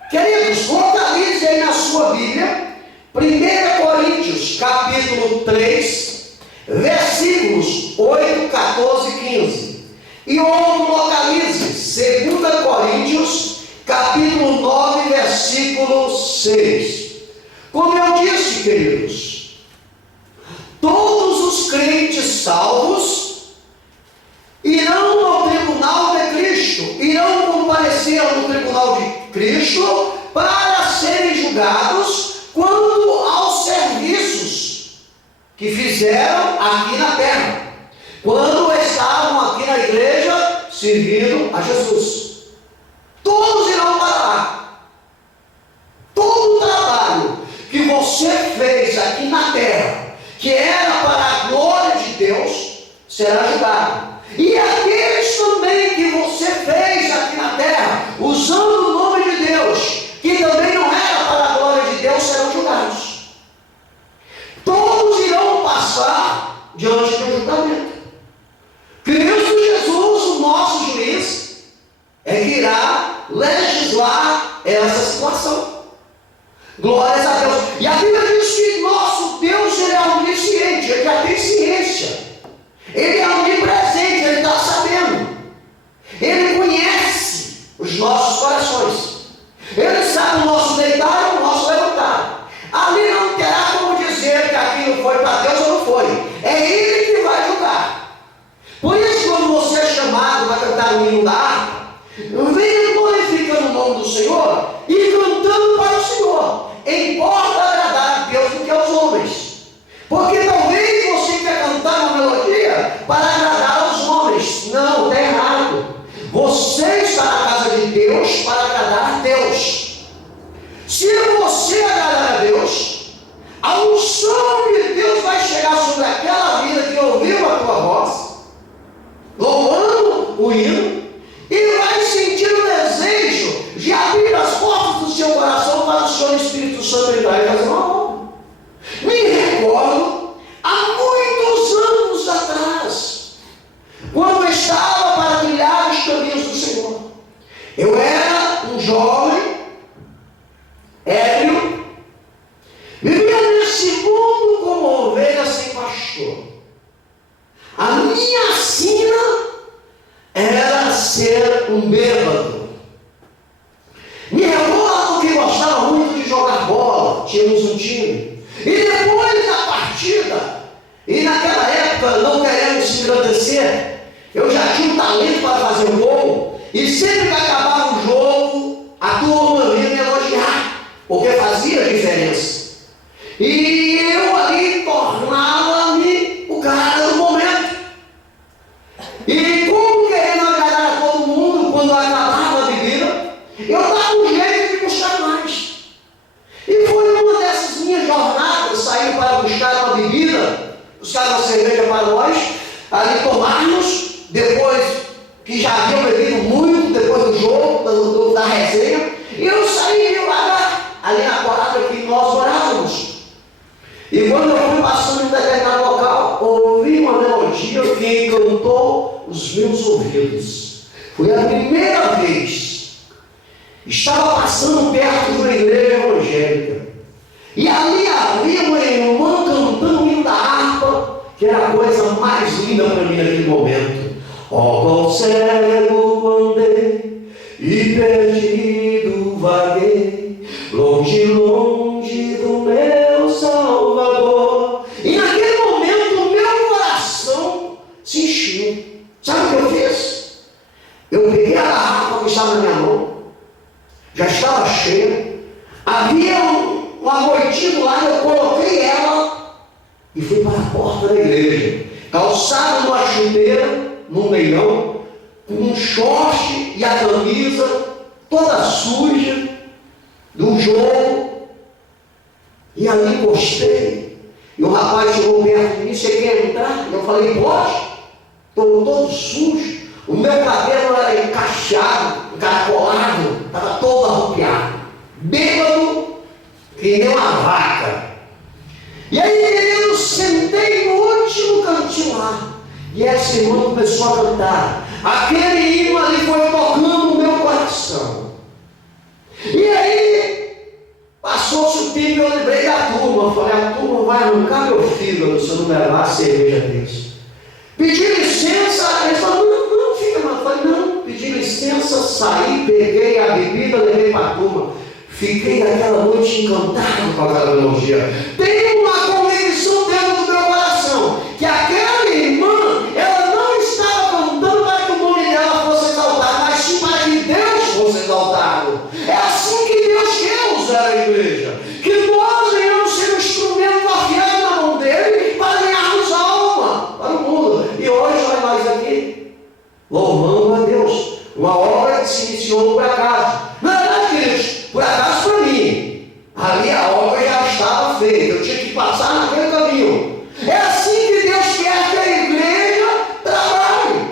Queridos, localize aí na sua Bíblia 1 Coríntios capítulo 3, versículos 8, 14 e 15. E outro localize 2 Coríntios capítulo 9, versículo 6. Como eu disse, queridos, todos os crentes salvos irão no tribunal de Cristo, irão comparecer no tribunal de Cristo para serem julgados quanto aos serviços que fizeram aqui na terra, quando estavam aqui na igreja servindo a Jesus. Todos irão para lá. Todo o trabalho que você fez aqui na terra, que era para a glória de Deus, será julgado. E aqueles também que você fez aqui na terra, usando o nome de Deus, que também não era para a glória de Deus, serão julgados. Todos irão passar diante do julgamento. Cristo Jesus, o nosso juiz, é que irá legislar essa situação. Glórias a E a Bíblia diz que nosso Deus, Ele é onisciente, Ele já tem ciência. Ele é onipresente, Ele está sabendo. Ele conhece os nossos corações. Ele sabe o nosso deitar e o nosso levantar. Ali não terá como dizer que aquilo foi para Deus ou não foi. É Ele que vai julgar. Por isso, quando você é chamado para cantar o hino da harpa, venha glorificando o nome do Senhor e cantando para o Senhor. Importa agradar a Deus do que aos homens. Porque talvez você quer cantar uma melodia para agradar aos homens. Não, está errado. Você está na casa de Deus para agradar a Deus. Se você agradar a Deus, a unção de Deus vai chegar sobre aquela vida que ouviu a tua voz, louvando o hino, e vai sentir o desejo de abrir as portas do seu coração para o Senhor Espírito Santo entrar e fazer uma obra. Me recordo, há muitos anos atrás, quando eu estava para trilhar os caminhos do Senhor. Eu era um jovem, ébrio, vivia nesse mundo como ovelha sem pastor. A minha sina era ser um bêbado. Me recordo que gostava muito de jogar bola, tínhamos um time. E depois da partida, e naquela época, não querendo se engrandecer, eu já tinha um talento para fazer um gol, e sempre que acabava o jogo, a turma vinha me elogiar, porque fazia diferença. E eu ali tornava-me o cara do momento. E como querendo agradar a todo mundo, quando acabava a bebida, eu dava um jeito de buscar mais. E foi uma dessas minhas jornadas, sair para buscar uma bebida, buscar uma cerveja para nós, ali tomarmos, depois que já haviam bebido muito, depois do jogo, da resenha, e eu saí de lá, ali na quadra que nós morávamos. E quando eu fui passando em um determinado local, ouvi uma melodia que encantou os meus ouvidos. Foi a primeira vez. Estava passando perto de uma igreja evangélica. E ali havia uma irmã cantando o hino da harpa, que era a coisa mais linda para mim naquele momento. Ó, quão cego andei e perdido vaguei, longe, longe do meu Salvador. E naquele momento o meu coração se encheu. Sabe o que eu fiz? Eu peguei a garrafa que estava na minha mão, já estava cheia, havia um arroitivo lá, eu coloquei ela e fui para a porta da igreja, calçado numa chuteira, num leilão, com um short e a camisa toda suja do jogo, e ali encostei, e o rapaz chegou perto de mim, você quer entrar? Eu falei, pode, estou todo sujo, o meu cabelo era encaixado, encaracolado, estava todo arrupiado, bêbado, que nem uma vaca. E aí eu sentei no último cantinho lá, e essa irmã começou a cantar. Aquele hino ali foi tocando o meu coração. E aí, passou-se o tempo e eu lembrei da turma. Eu falei, a turma vai arrancar meu fígado se eu não levar a cerveja deles. Pedi licença, eles falaram, não, fica não. Eu falei, não, pedi licença, saí, peguei a bebida, levei para a turma. Fiquei naquela noite encantado com aquela melodia. Tenho uma convicção dentro do meu coração, que aquela irmã, ela não estava cantando para que o nome dela fosse exaltado, mas sim para que Deus fosse exaltado. É assim que Deus quer usar a igreja, que nós venhamos ser um instrumento afiado na mão dele para ganharmos alma para o mundo. E hoje nós aqui louvando a Deus, uma obra que se iniciou por acaso. Não é verdade, queridos? Por acaso para mim, ali a obra já estava feita, eu tinha que passar naquele caminho. É assim que Deus quer que a igreja trabalhe,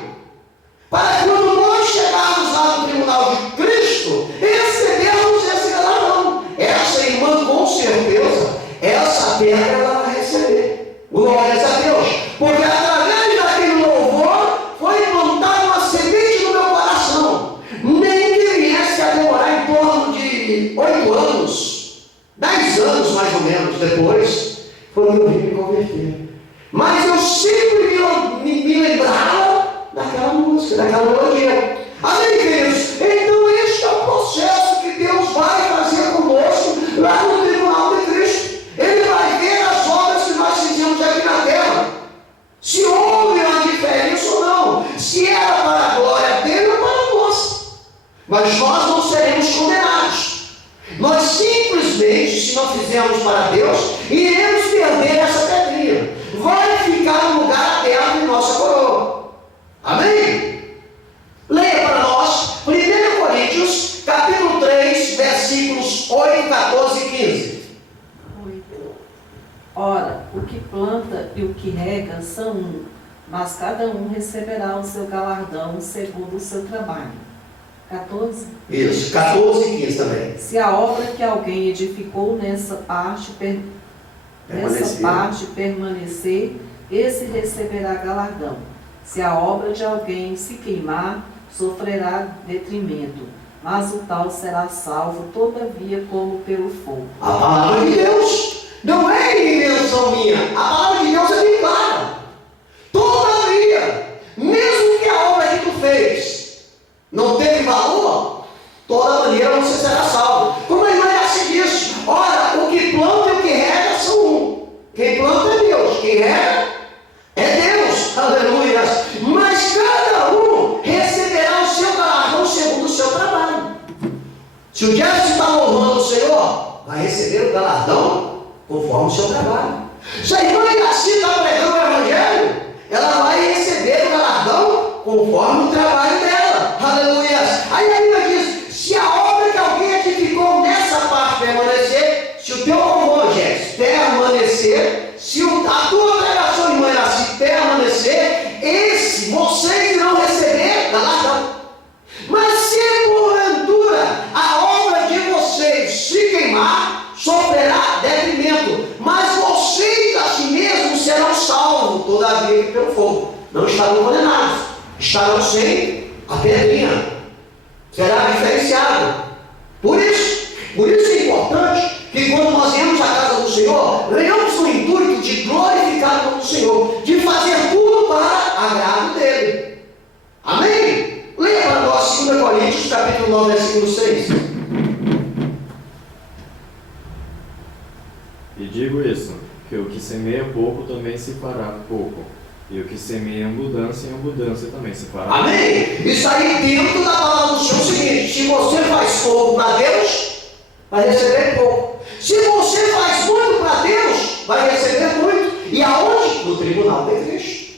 para quando nós chegarmos lá no tribunal de Cristo, recebermos esse galardão. Essa irmã, com certeza, essa terra ela vai receber. Glórias a Deus, porque através daquele louvor foi plantada uma semente no meu coração, nem que viesse a demorar em torno de 8 anos, 10 anos mais ou menos. depois, foi eu vim me converter. Mas eu sempre me lembrava daquela música, daquela melodia. Amém, queridos? Então este é o processo que Deus vai fazer conosco lá no tribunal de Cristo. Ele vai ver as obras que nós fizemos aqui na terra. Se houve uma diferença ou não. Se era para a glória dele ou para nós. Mas nós não seremos condenados. Nós simplesmente, se não fizermos para Deus, iremos perder essa pedrinha. Vai ficar no lugar aberto em nossa coroa. Amém? Leia para nós 1 Coríntios, capítulo 3, versículos 8, 14 e 15. Ora, o que planta e o que rega são um, mas cada um receberá o seu galardão segundo o seu trabalho. 14. Isso, 14 e 15 também. Se a obra que alguém edificou nessa parte permanecer, esse receberá galardão. Se a obra de alguém se queimar, sofrerá detrimento, mas o tal será salvo, todavia, como pelo fogo. A palavra de Deus não é invenção minha. A palavra de Deus é bem clara. Todavia, mesmo que a obra que tu fez não teve valor, toda maneira você será salvo. Como a irmã Yaci disse, ora, o que planta e o que rega são um. Quem planta é Deus, quem rega é Deus. Aleluia. Mas cada um receberá o seu galardão segundo o seu trabalho. Se o Jefferson está louvando o Senhor, vai receber o galardão conforme o seu trabalho. Se a irmã Yaci está pregando o Evangelho, ela vai receber o galardão conforme o trabalho dela. Aleluia. Aí a Bíblia diz, se a obra que alguém edificou nessa parte permanecer, se o teu louvor, Jefferson, permanecer, se a tua pregação, irmã Yaci, permanecer, vocês irão receber galardão. Mas se porventura a obra de vocês se queimar, sofrerá detrimento, mas vocês a si mesmos serão salvos, todavia pelo fogo. Não estarão condenados, estarão sem a pedrinha, será diferenciado. Por isso é importante que quando nós viemos à casa do Senhor, venhamos no intuito de glorificar o nome do Senhor, de fazer tudo para agrado dele. Amém? Leia para nós 2 Coríntios, capítulo 9, versículo 6. E digo isso, que o que semeia pouco também se fará pouco, e o que semeia em abundância também se fará. Amém? Isso aí dentro da palavra do Senhor é o seguinte: se você faz pouco para Deus, vai receber pouco. Se você faz muito para Deus, vai receber muito. E aonde? No tribunal de Cristo.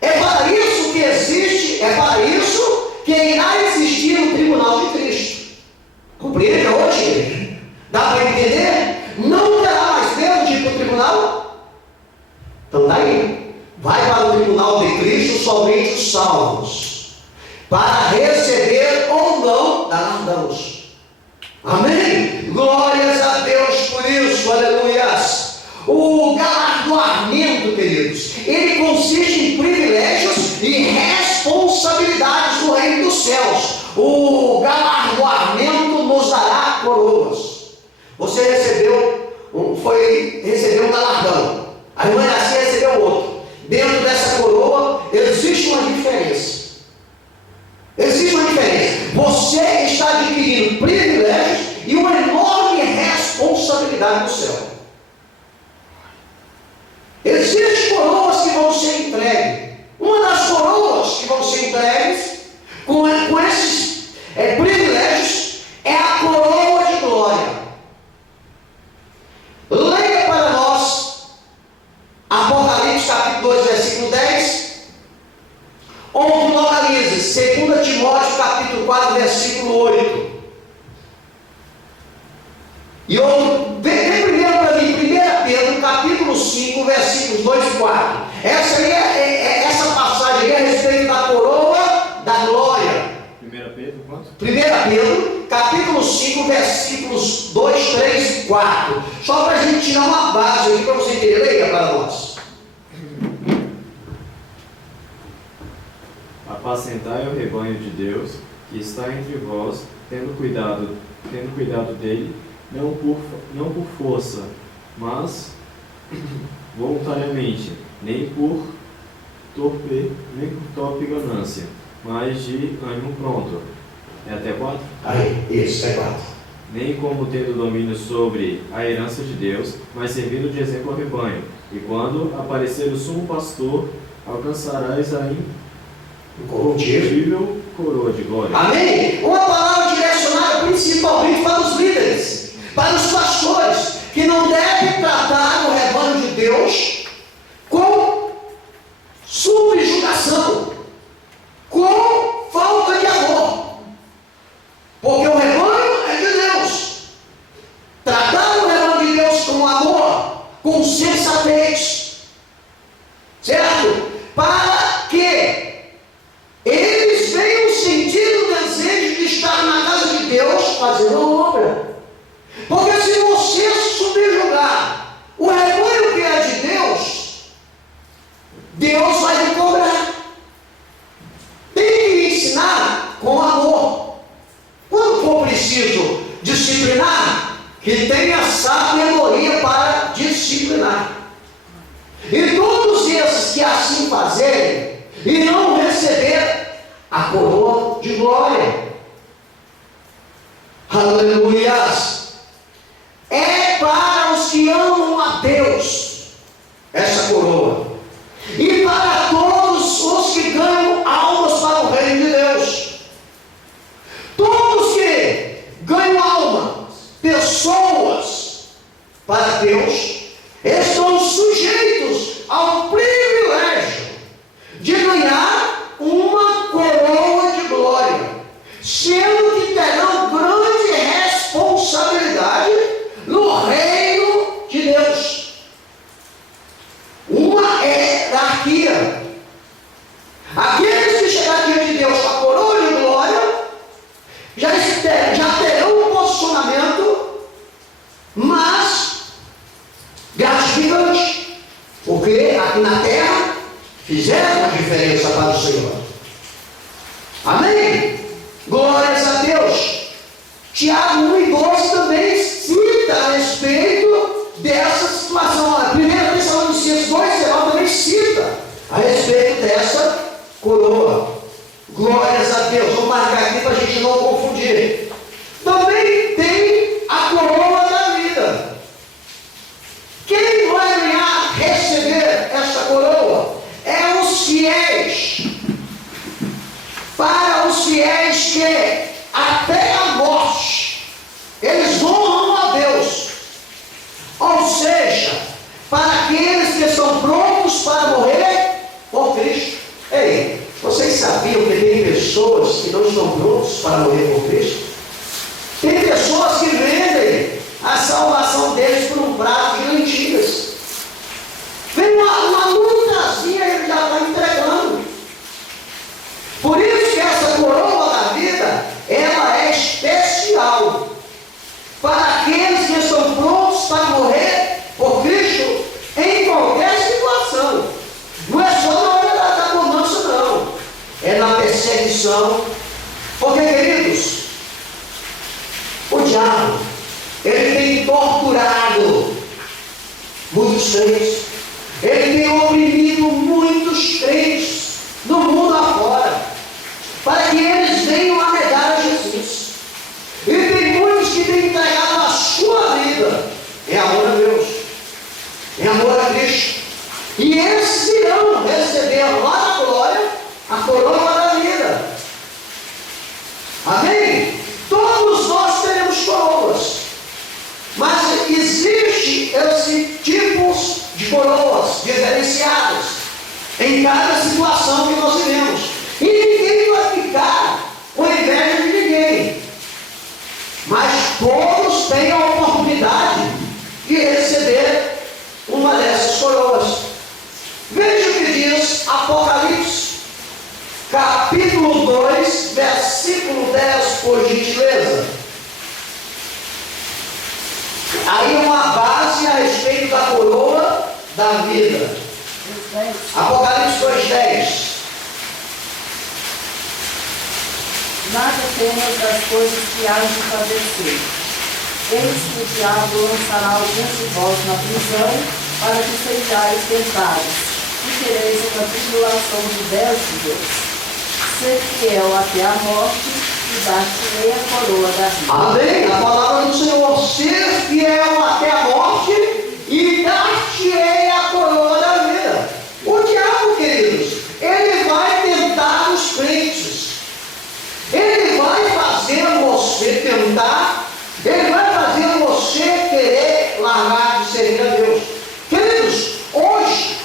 É para isso que existe, é para isso que irá existir o tribunal de Cristo. Compreende hoje? Dá para entender? Não terá mais medo de ir para o tribunal? Então daí, vai para o tribunal de Cristo somente os salvos, para receber ou não galardões. Amém? Glórias a Deus por isso, aleluias. O galardoamento, queridos, ele consiste em privilégios e responsabilidades no reino dos céus. O galardoamento nos dará coroas. Você recebeu um galardão, a irmã Yaci recebeu outro. Dentro dessa coroa existe uma diferença. Existe uma diferença. Você está adquirindo privilégios e uma enorme responsabilidade no céu. Existem coroas que vão ser entregues. Uma das coroas que vão ser entregues com esses privilégios é a coroa de glória. Leia para nós Apocalipse capítulo 2, versículo 10, onde localiza 2 Timóteo capítulo 4, versículo 8. E outro, vem primeiro para mim, 1 Pedro capítulo 5, versículos 2 e 4. Essa passagem é a respeito da coroa da glória. 1 Pedro, quanto? 1 Pedro, capítulo 5, versículos 2, 3 e 4. Só para a gente tirar uma base aqui para você entender. Leia para nós. Apacentai o rebanho de Deus, que está entre vós, tendo cuidado dele, não por força, mas voluntariamente, nem por torpe ganância, mas de ânimo pronto. É até 4? Aí, isso, é 4. Nem como tendo domínio sobre a herança de Deus, mas servindo de exemplo ao rebanho. E quando aparecer o sumo pastor, alcançarás a incorruptível coroa de glória. Amém? Uma palavra direcionada principalmente para os líderes, para os pastores, que não devem tratar o rebanho de Deus com subjugação, com falta de amor, porque o rebanho é de Deus. Tratar o rebanho de Deus com amor, com sensatez, certo? Para que eles venham sentir o desejo de estar na casa de Deus fazendo obra. Porque se você subjugar o rebanho que é de Deus, Deus vai lhe cobrar. Tem que ensinar com amor. Quando for preciso disciplinar, que tenha sabedoria para disciplinar. E todos esses que assim fazerem, irão receber a coroa de glória. Aleluias! É para os que amam a Deus essa coroa, e para todos os que ganham almas para o reino de Deus. Todos que ganham alma, pessoas para Deus, estão sujeitos ao privilégio de ganhar uma coroa de glória, sendo que terão grande responsabilidade no reino de Deus. Uma hierarquia. Aqueles que chegarem diante de Deus com a coroa de glória já terão um posicionamento mais gratificante, porque aqui na terra fizeram a diferença para o Senhor. Amém? Glórias a Deus. Tiago 1:12 também cita a respeito dessa situação. A 1 Tessalonicenses 2:19 também cita a respeito dessa coroa. Glórias a Deus. Vamos marcar aqui para a gente não confundir. Também tem a coroa da vida. Quem vai ganhar, receber essa coroa? É os fiéis. Para os fiéis que até a morte eles honram a Deus. Ou seja, para aqueles que estão prontos para morrer por Cristo. Ei, vocês sabiam que tem pessoas que não estão prontos para morrer por Cristo? Tem pessoas que vendem a salvação deles por um prato de lentilhas. Vem uma lutazinha, ele já está entregando. Por isso que essa coroa da vida, ela é especial para aqueles que estão prontos para morrer por Cristo em qualquer situação. Não é só na hora da bonança, não. É na perseguição. Porque, queridos, o diabo, ele tem torturado muitos crentes. Ele tem oprimido muitos crentes no mundo afora, para que eles venham a negar a Jesus. E tem muitos que têm entregado a sua vida em amor a Deus, em amor a Cristo. E esses irão receber lá na glória a coroa da vida. Amém? Todos nós teremos coroas, mas existe esse tipo de coroas diferenciadas em cada situação que nós vivemos. E ninguém vai ficar com inveja de ninguém, mas todos têm a oportunidade de receber uma dessas coroas. Veja o que diz Apocalipse, capítulo 2, versículo 10, por gentileza. Aí uma base a respeito da coroa da vida. Apocalipse 2:10. Nada temas das coisas que há de padecer. Eis que o diabo lançará alguns de vós na prisão, para que sejais tentados, e tereis uma tribulação de 10 dias. Ser fiel até a morte, e dar-te-ei a coroa da vida. Amém? A palavra do Senhor, ser fiel até a morte e dar-te-ei a coroa da vida. O diabo, queridos, ele vai tentar os crentes. Ele vai fazer você tentar, ele vai fazer você querer largar de servir a Deus. Queridos, hoje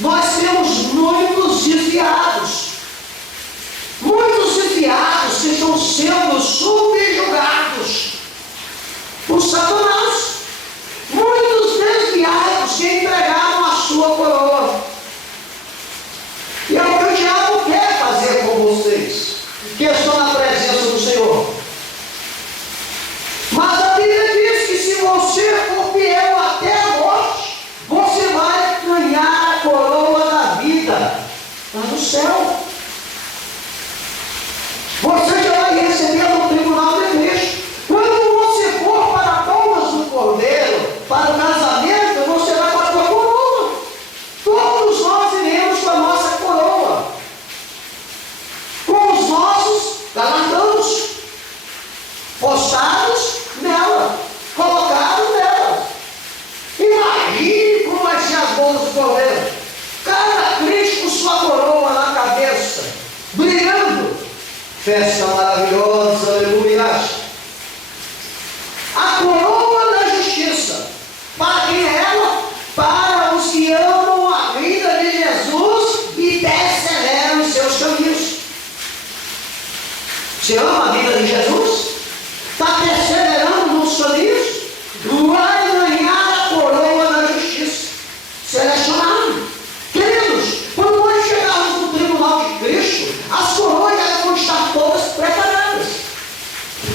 nós temos muitos desviados. Muitos desviados que estão sendo subjugados por Satanás. Muitos desviados que entregaram a sua coroa. E é o que o diabo quer fazer com vocês, que estão na presença do Senhor. Mas a Bíblia diz que se você for fiel até a morte, você vai ganhar a coroa da vida lá no céu. Você já vai receber no tribunal de Cristo. Quando você for para a bodas do Cordeiro, para o casamento, você vai com a sua coroa. Todos nós iremos com a nossa coroa, com os nossos galardões postados nela, colocados nela. Imagine como vai ser as bodas do Cordeiro. Cada crente com sua coroa na cabeça, brilhando. Festa maravilhosa, aleluia. A coroa da justiça. Para quem é ela? Para os que amam a vida de Jesus e perseveram em seus caminhos. Você ama a vida de Jesus? Está perseverando nos caminhos? Vai ganhar a coroa da justiça. Selecionado. Queridos, quando nós chegarmos no tribunal de Cristo, as coroas já vão estar todas preparadas.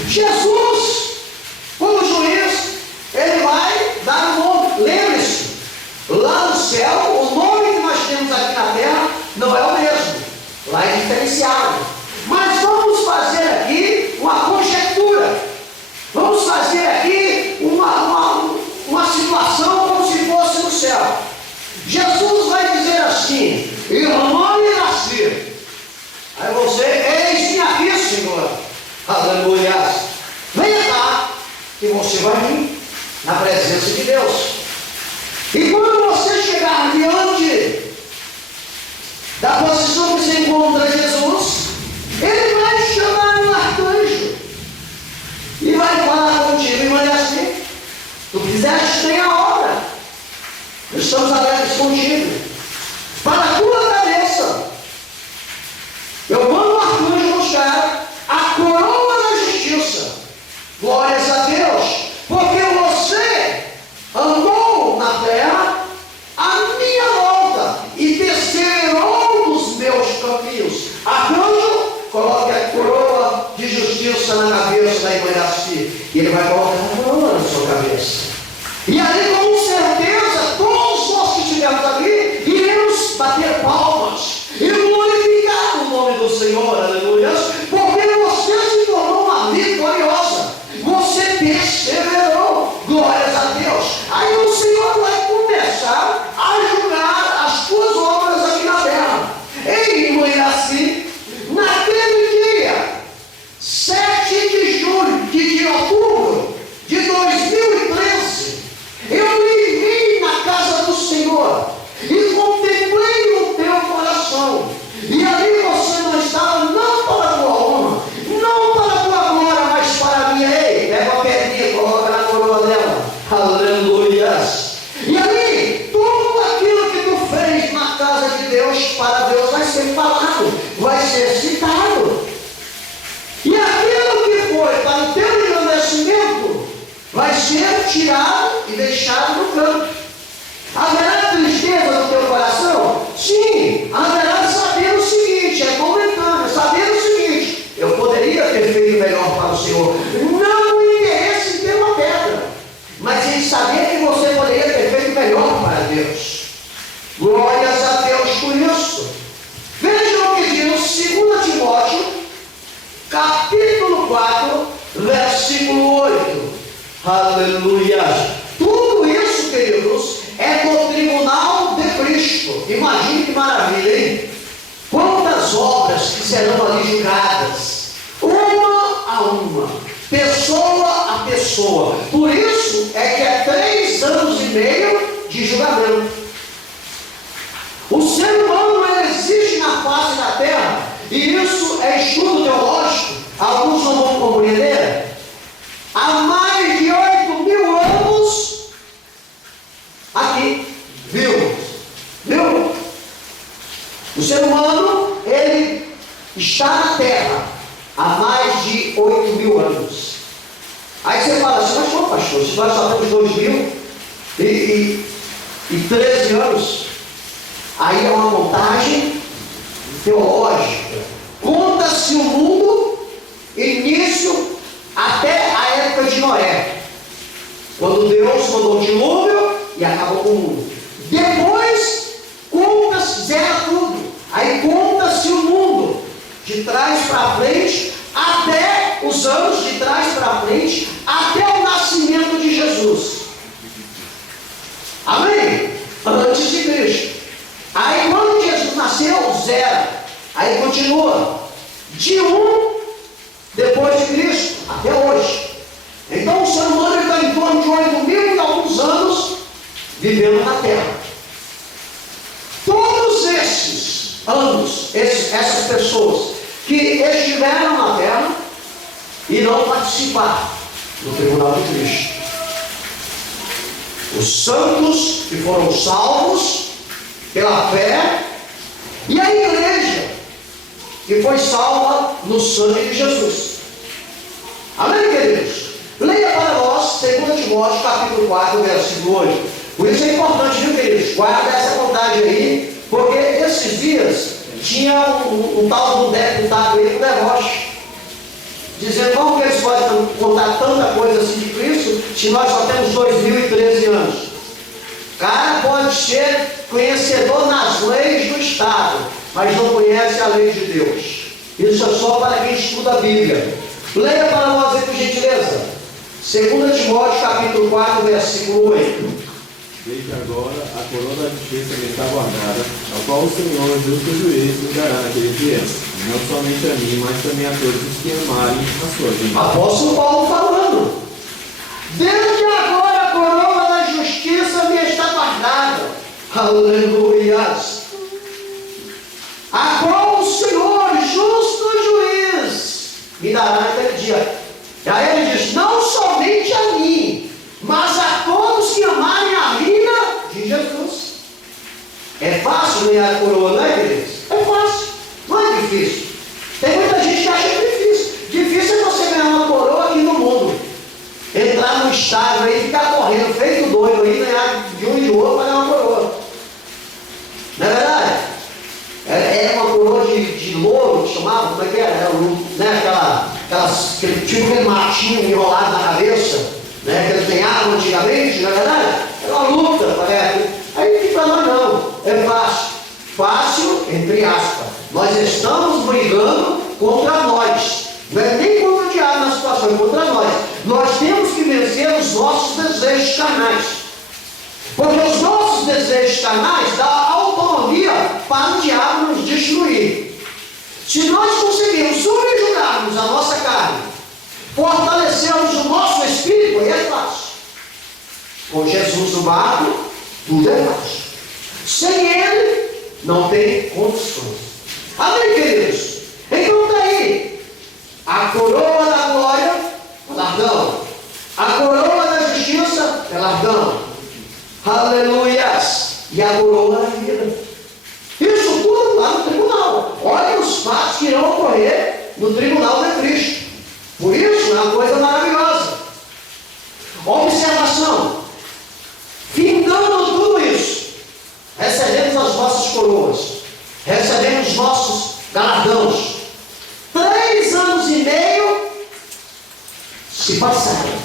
Jesus, como juiz, ele vai dar um nome. Lembre-se, lá no céu, o nome que nós temos aqui na terra não é o mesmo. Lá é diferenciado. Mas vamos fazer aqui uma conjectura. Vamos fazer aqui uma situação como se fosse no céu. Jesus vai dizer assim: irmão Iraci. Aí você, eis-me aqui, Senhor. Aleluia. Venha cá, que você vai vir na presença de Deus. E quando você chegar diante da posição que se encontra Jesus, ele vai te chamar um arcanjo e vai falar contigo e vai assim: tu fizeste bem a obra, estamos abertos contigo, para a tua cabeça eu mando o arcanjo buscar a coroa da justiça. Glórias a Deus, porque você andou na terra à minha volta e perseverou nos meus caminhos. Arcanjo, coloque a coroa de justiça na cabeça da irmã Iraci, e ele vai colocar a coroa na sua cabeça. E aí, com certeza, todos nós que estivermos ali iremos bater palmas e glorificar o nome do Senhor, aleluia, porque você se tornou uma vitoriosa, você perseverou, glórias a Deus. Aí o Senhor vai começar a julgar as tuas obras aqui na terra. Ei, irmã Iraci, naquele dia, 7 de outubro de 2013, eu vivi na casa do Senhor e contemplei o teu coração. E ali você não estava não para a tua honra, não para a tua glória, mas para a minha. Ei, pega uma pedrinha e coloca na coroa dela. Aleluia. E ali, tudo aquilo que tu fez na casa de Deus, para Deus, vai ser falado, vai ser citado. E aquilo que foi para o teu engrandecimento vai ser tirado e deixado no canto. Haverá tristeza no teu coração? Sim, haverá saber o seguinte, é comentando, saber o seguinte: eu poderia ter feito melhor para o Senhor. Não o interesse em ter uma pedra, mas em saber que você poderia ter feito melhor para Deus. Glórias a Deus por isso. Vejam o que diz 2 Timóteo, capítulo 4, versículo 8. Aleluia. Tudo isso, queridos, é do tribunal de Cristo. Imagine que maravilha, hein? Quantas obras que serão ali julgadas, uma a uma, pessoa a pessoa. Por isso é que é 3 anos e meio de julgamento. O ser humano existe na face da terra, e isso é estudo teológico, alguns não vão compreender. Há mais de 8.000 anos aqui, viu? O ser humano, ele está na terra há mais de 8.000 anos. Aí você fala assim, mas pô, pastor, se nós só temos 2013 anos, aí é uma montagem teológica. Conta-se o mundo, início até a época de Noé, quando Deus mandou o dilúvio e acabou com o mundo. Depois, conta-se, zera tudo. Aí conta-se o mundo, de trás para frente, até os anos de trás para frente, até o nascimento de Jesus. Amém? Antes de Cristo. Aí quando Jesus nasceu, zero. Aí continua. De depois de Cristo, até hoje. Então o ser humano está em torno de 8.000 e alguns anos vivendo na Terra. Todos esses anos, essas pessoas que estiveram na Terra e não participaram do tribunal de Cristo. Os santos que foram salvos pela fé, e a igreja que foi salva no sangue de Jesus. Amém, queridos? Leia para nós 2 Timóteo capítulo 4, versículo 8. Por isso é importante, viu, queridos? Guarda essa contagem aí, porque esses dias tinha um tal do deputado aí com deboche, dizendo como que eles podem contar tanta coisa assim de Cristo, se nós só temos 2013 anos. O cara pode ser conhecedor nas leis do Estado, mas não conhece a lei de Deus. Isso é só para quem estuda a Bíblia. Leia para nós aí, por gentileza. 2 Timóteo capítulo 4, versículo 8. Desde agora a coroa da justiça me está guardada, a qual o Senhor, justo juiz, me dará naquele dia, não somente a mim, mas também a todos os que amarem a sua vida. Apóstolo Paulo falando. Desde agora a coroa da justiça me está guardada. Aleluias. A qual o Senhor, justo juiz, me dará naquele dia. E aí ele diz, não somente a mim, mas a todos que amarem a vida de Jesus. É fácil ganhar a coroa, não é, queridos? É fácil, não é difícil. Tem muita gente que acha difícil. Difícil é você ganhar uma coroa aqui no mundo. Entrar no estádio aí e ficar correndo, feito doido aí, ganhar de um e de outro para ganhar uma coroa. Não é verdade? É uma coroa de louro, que chamava, como é que era? Né? Aquele matinho enrolado na cabeça, né? Que eles ganhavam antigamente, não é verdade? Era uma luta, parece. Aí para nós não, é fácil. Fácil, entre aspas. Nós estamos brigando contra nós. Não é nem contra o diabo na situação, é contra nós. Nós temos que vencer os nossos desejos carnais. Porque os nossos desejos carnais dão autonomia para o diabo nos destruir. Se nós conseguirmos subjugarmos a nossa carne, fortalecermos o nosso espírito, aí é fácil. Com Jesus no barco, tudo é fácil. Sem Ele, não tem condições. Amém, queridos? Então está aí. A coroa da glória, galardão. A coroa da justiça, galardão. Aleluias. E a coroa da vida. Isso tudo lá no tribunal. Olha os fatos que irão ocorrer no tribunal de Cristo. Por isso, é uma coisa maravilhosa. Observação. Findando tudo isso, recebemos as nossas coroas, recebemos os nossos galardões. 3 anos e meio se passaram.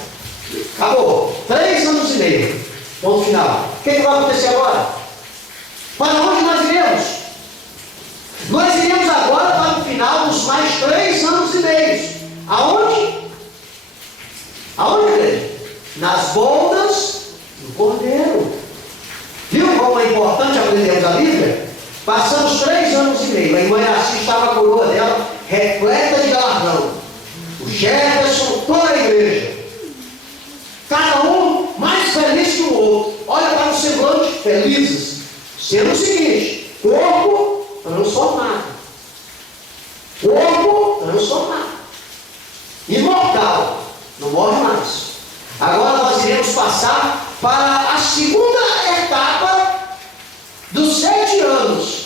Acabou. 3 anos e meio. Ponto final. O que vai acontecer agora? Para onde nós iremos? Nós iremos agora para o final dos mais 3 anos e meio. Aonde? Aonde, igreja? nas bodas do Cordeiro. Viu como é importante aprendermos a Bíblia? Passamos 3 anos e meio. A irmã Iraci estava com a coroa dela repleta de galardão. O Jefferson, toda a igreja. Cada um mais feliz que o outro. Olha para o semblante, felizes. Sendo o seguinte: corpo transformado. Corpo transformado. Imortal. Não morre mais. Agora nós iremos passar para a segunda etapa dos 7 anos.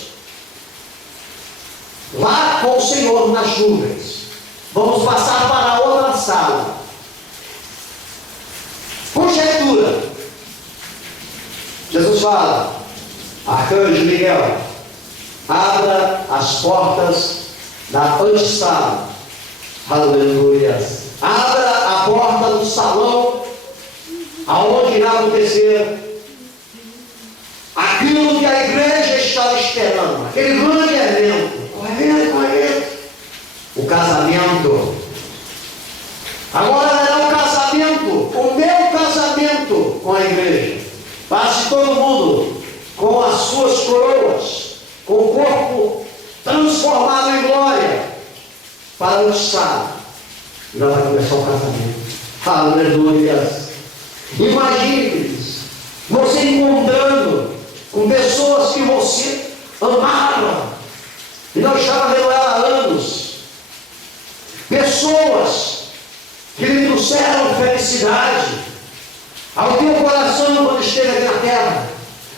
Lá com o Senhor nas nuvens. Vamos passar para a outra sala. Conjectura. Jesus fala: Arcanjo Miguel, abra as portas da antessala. Aleluia. Abra a porta do salão, aonde irá acontecer aquilo que a igreja estava esperando, aquele grande evento. O casamento. Agora era um casamento, o meu casamento com a igreja. Passe todo mundo com as suas coroas, com o corpo transformado em glória, para o estado. E lá vai começar o casamento. Aleluia. Imagine, você encontrando com pessoas que você amava e não estava vendo ela há anos. Pessoas que lhe trouxeram felicidade ao teu coração quando esteve aqui na terra.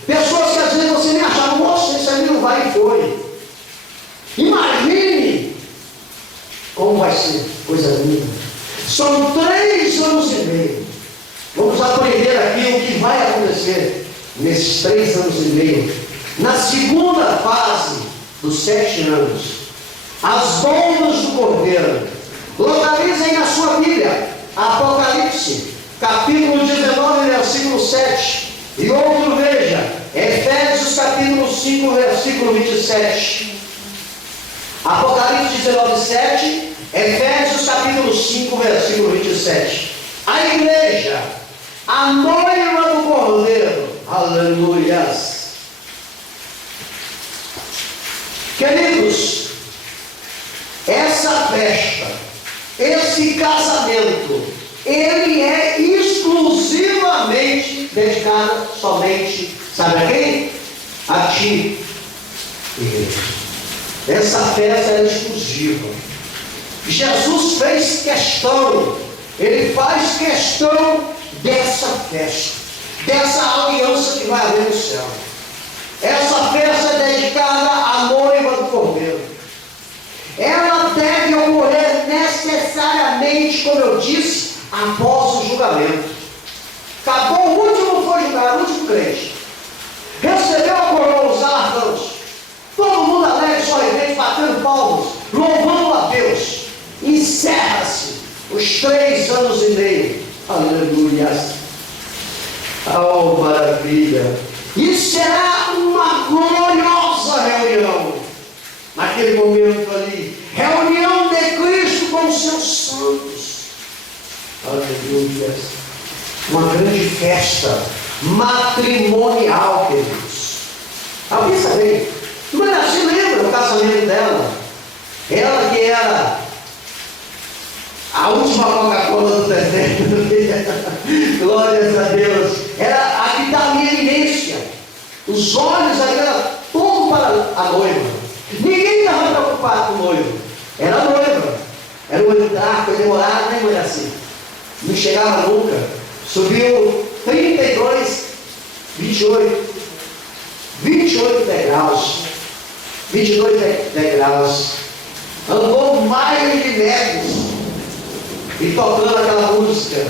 Pessoas que às vezes você nem achava: nossa, esse ali não vai e foi. Imagine como vai ser, coisa linda. São 3 anos e meio. Vamos aprender aqui o que vai acontecer nesses 3 anos e meio. Na segunda fase dos 7 anos, as bodas do Cordeiro. Localizem na sua Bíblia Apocalipse, capítulo 19, versículo 7. E outro veja, Efésios capítulo 5, versículo 27. Apocalipse 19, 7, Efésios capítulo 5, versículo 27. A igreja, a noiva do Cordeiro. Aleluias. Queridos, essa festa, esse casamento, ele é exclusivamente dedicado somente, sabe a quem? A ti, igreja. Essa festa é exclusiva. Jesus fez questão, ele faz questão dessa festa, dessa aliança que vai haver no céu. Essa festa é dedicada à noiva do Cordeiro. Ela deve ocorrer necessariamente, como eu disse, após o julgamento. Acabou, o último foi julgado, o último crente. Recebeu a coroa, os galardões. Todo mundo alegre, sorridente, batendo palmas, louvando a Deus. Encerra-se os 3 anos e meio. Aleluia. Oh, maravilha. E será uma gloriosa reunião. Naquele momento ali, reunião de Cristo com os seus santos. Aleluia. Uma grande festa matrimonial, queridos. Alguém sabe? Mas assim lembra o casamento dela. Ela que era a última Coca-Cola do deserto. Glórias a Deus. Era a que dá a eminência. Os olhos ali eram todos para a noiva. Ninguém estava preocupado com o noivo. Era a noiva. Era um entrar, foi demorado, né, mãe? Assim. Não chegava nunca. Subiu 32, 28. 28 degraus. 22 degraus. Andou mais de metros. E tocando aquela música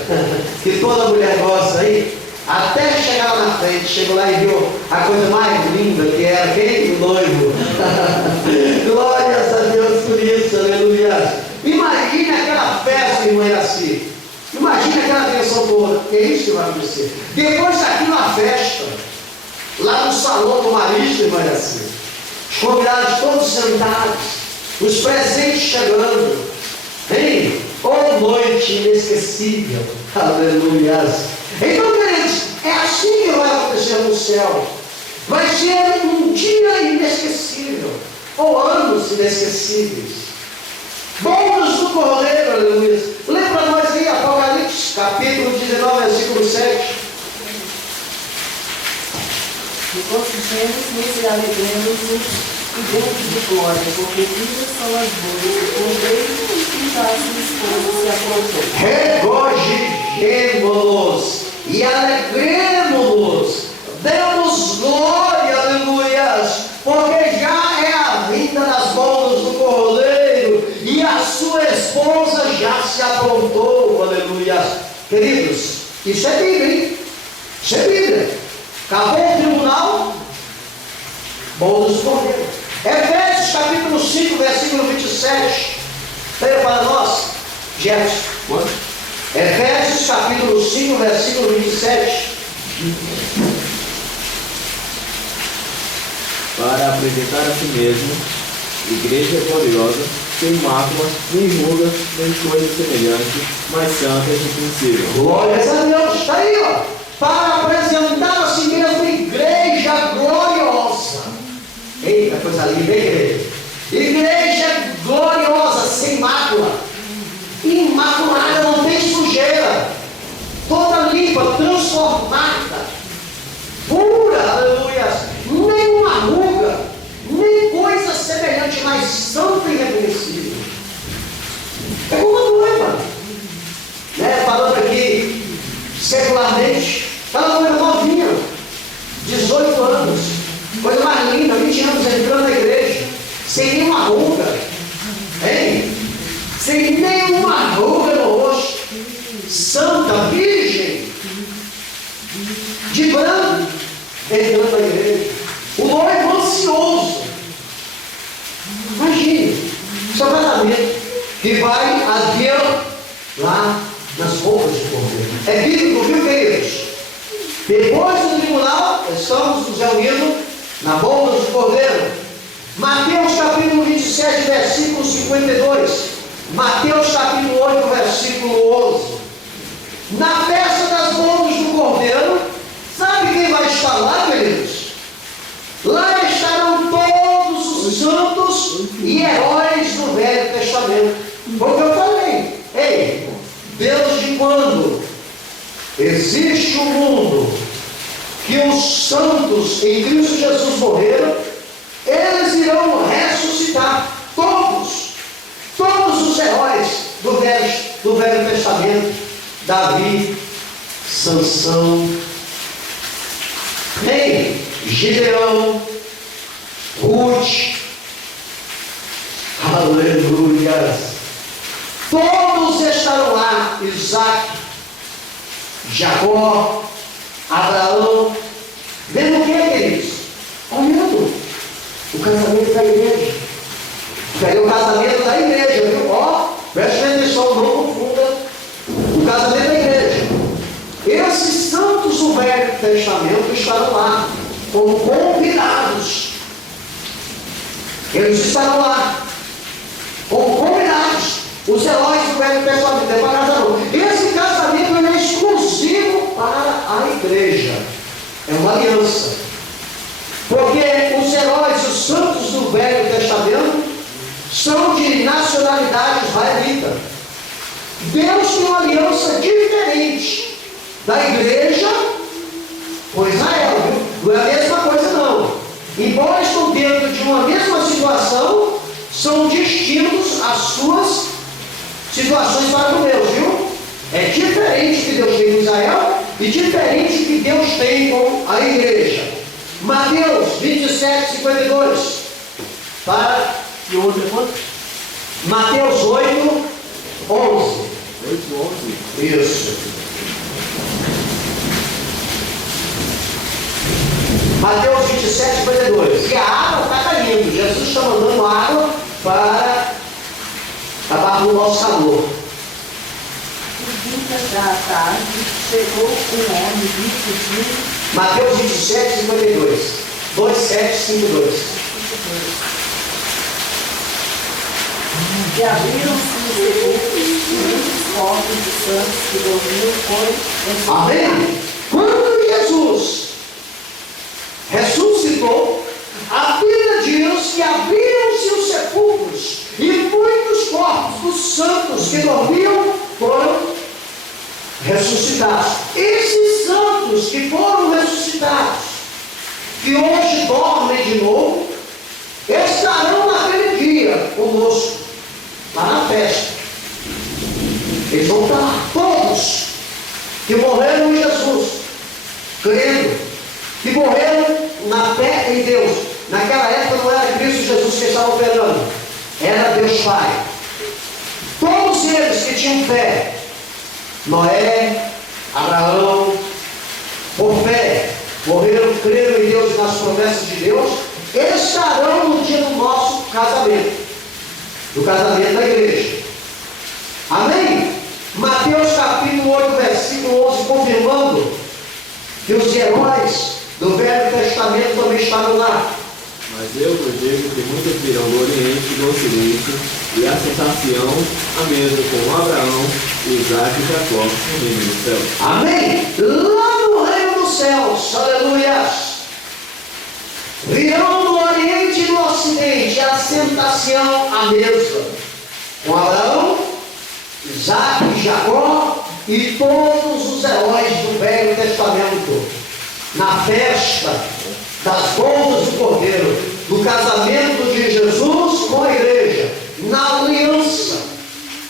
que toda mulher gosta aí. Até chegar lá na frente, chegou lá e viu a coisa mais linda que era quem? O noivo. Glórias a Deus por isso, aleluia. Imagine aquela festa, irmã Iraci. Imagine aquela bênção toda. Que é isso que vai acontecer. Depois daquilo, a festa, lá no salão do Marista, irmã Iraci. Os convidados todos sentados, os presentes chegando. Hein? Oh, noite inesquecível. Aleluia. Então, queridos, é assim que vai acontecer no céu. Vai ser um dia inesquecível, ou anos inesquecíveis. Bodas do Cordeiro, aleluia. Lê para nós aí Apocalipse, capítulo 19, versículo 7. Regozijemos-nos e alegremos-nos e demos de glória, porque vivas são as bodas do Cordeiro e já a sua esposa se aprontou. Regozijemo-nos e alegremos-nos, demos glória, aleluias, porque já é a vinda das bodas do Cordeiro e a sua esposa já se aprontou, aleluia. Queridos, isso é Bíblia, hein? Isso é Bíblia. Acabou o tribunal, bodas do Cordeiro. Efésios capítulo 5, versículo 27. Leia para nós, Jefferson. Efésios capítulo 5, versículo 27. Para apresentar a si mesmo, igreja gloriosa, sem mácula, nem ruga, nem coisa semelhante, mas santa e irrepreensível. Glórias a Deus, está aí, ó. Para apresentar a si mesmo igreja gloriosa. Eita, coisa linda, hein, igreja? Igreja gloriosa, sem mácula. Imaculada, não tem sujeira. Toda limpa, transformada. Pura, aleluia. Nenhuma ruga, nem coisa semelhante, mas santa e irrepreensível. É como uma noiva, né? Falando aqui secularmente, está uma noiva novinha, 18 anos, coisa mais linda, 20 anos entrando na igreja, sem nenhuma ruga, hein? Sem nenhuma ruga no rosto, santa, virgem, de branco, entrando na igreja. O noivo ansioso. Imagine, seu casamento, que vai haver lá nas roupas de Cordeiro. É bíblico, viu, queridos? Depois do tribunal, estamos nos reunindo na boda do Cordeiro. Mateus capítulo 27, versículo 52. Mateus capítulo 8, versículo 11. Na festa das bodas do Cordeiro, sabe quem vai estar lá, queridos? Lá estarão todos os santos e heróis do Velho Testamento. Foi o que eu falei. Ei, desde quando existe um mundo que os santos em Cristo Jesus morreram, eles irão ressuscitar. Todos os heróis do Velho Testamento. Davi, Sansão, Gideão, Ruth, aleluia. Todos estarão lá. Isaac, Jacó, Abraão. Vendo o que, queridos? Olhando o casamento da igreja. Pega o casamento da igreja, viu? Ó, preste atenção, não confunda o casamento da igreja. Esses santos do Velho Testamento estarão lá como convidados. Eles estarão lá como convidados. Os heróis do Velho Testamento. É para casamento. Esse casamento é exclusivo para a igreja. É uma aliança. Porque os heróis, os santos do Velho Testamento, são de nacionalidade israelita. Deus tem uma aliança diferente da igreja com Israel. Não é a mesma coisa, não. Embora estão dentro de uma mesma situação, são distintos as suas situações para com Deus, viu? É diferente que Deus tem com Israel e diferente que Deus tem com a igreja. Mateus 27, 52. Para e outro é quanto? Mateus 8, 11. 8, 11. Isso. Mateus 27, 52. E a água está caindo. Jesus está mandando água para acabar o nosso calor. E vinda da tarde, chegou um homem rico de Mateus 27, 52. 2752. E abriram-se os sepulcros, e muitos corpos dos santos que dormiam foram ressuscitados. Amém? Quando Jesus ressuscitou, a Bíblia diz que abriram-se os sepulcros e muitos corpos dos santos que dormiam foram ressuscitados. Esses santos que foram ressuscitados, que hoje dormem de novo, estarão naquele dia conosco, lá na festa. Eles vão estar lá, todos que morreram em Jesus, crendo, que morreram na fé em Deus. Naquela época não era Cristo Jesus que estava operando, era Deus Pai. Todos eles que tinham fé, Noé, Abraão, por fé, morreram crendo em Deus e nas promessas de Deus, estarão no dia do nosso casamento, do casamento da igreja. Amém? Mateus capítulo 8, versículo 11, confirmando que os heróis do Velho Testamento também estavam lá. Mas eu vos digo que muitos virão do Oriente e do Ocidente e assentar-se-ão à mesa com Abraão, Isaac e Jacó no reino dos céus. Amém? Lá no reino dos céus, aleluia, virão do Oriente e do Ocidente, assentar-se-ão à mesa com Abraão, Isaac e Jacó e todos os heróis do Velho Testamento, na festa das bodas do Cordeiro, do casamento de Jesus com a igreja, na aliança,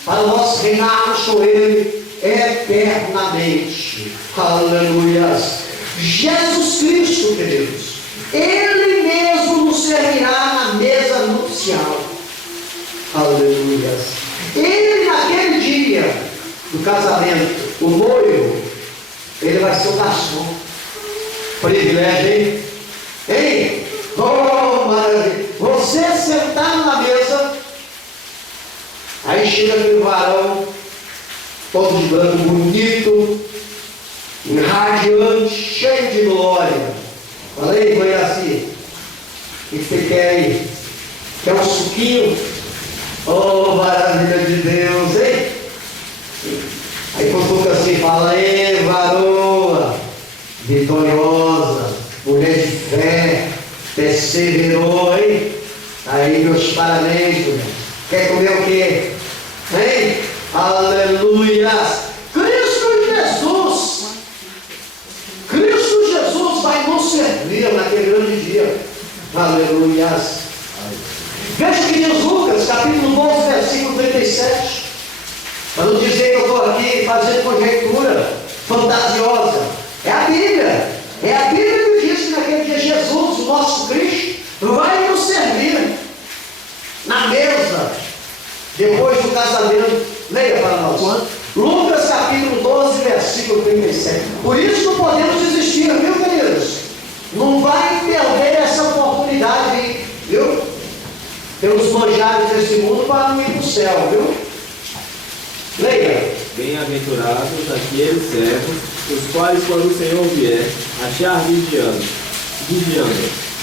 para nós reinarmos com Ele eternamente. Aleluia. Jesus Cristo, queridos, Ele mesmo nos servirá na mesa nupcial. Aleluia. Ele, naquele dia do casamento, o noivo, ele vai ser o garçom. Privilégio, hein? Hein? Oh, maravilha! Você sentado na mesa, aí chega aquele varão, todo de branco, bonito, radiante, cheio de glória. Falei, foi assim. O que você quer aí? Quer um suquinho? Oh, maravilha de Deus, hein? Aí cutuca assim, fala, ei, varoa, vitoriosa, mulher de fé, perseverou, hein? Aí, meus parabéns, mulher. Quer comer o quê? Hein? Aleluia! Cristo Jesus vai nos servir naquele grande dia. Aleluia! Veja que diz Lucas, capítulo 12, versículo 37. Para não dizer que eu estou aqui fazendo conjectura fantasiosa. É a Bíblia. É a Bíblia que diz que naquele dia Jesus, o nosso Cristo, vai nos servir na mesa, depois do casamento. Leia para nós. Lucas capítulo 12, versículo 37. Por isso não podemos desistir, viu, queridos? Não vai perder essa oportunidade, viu? Pelos manjares desse mundo para não ir para o céu, viu? Leia. Bem-aventurados aqueles servos, os quais, quando o Senhor vier, achar vigiando.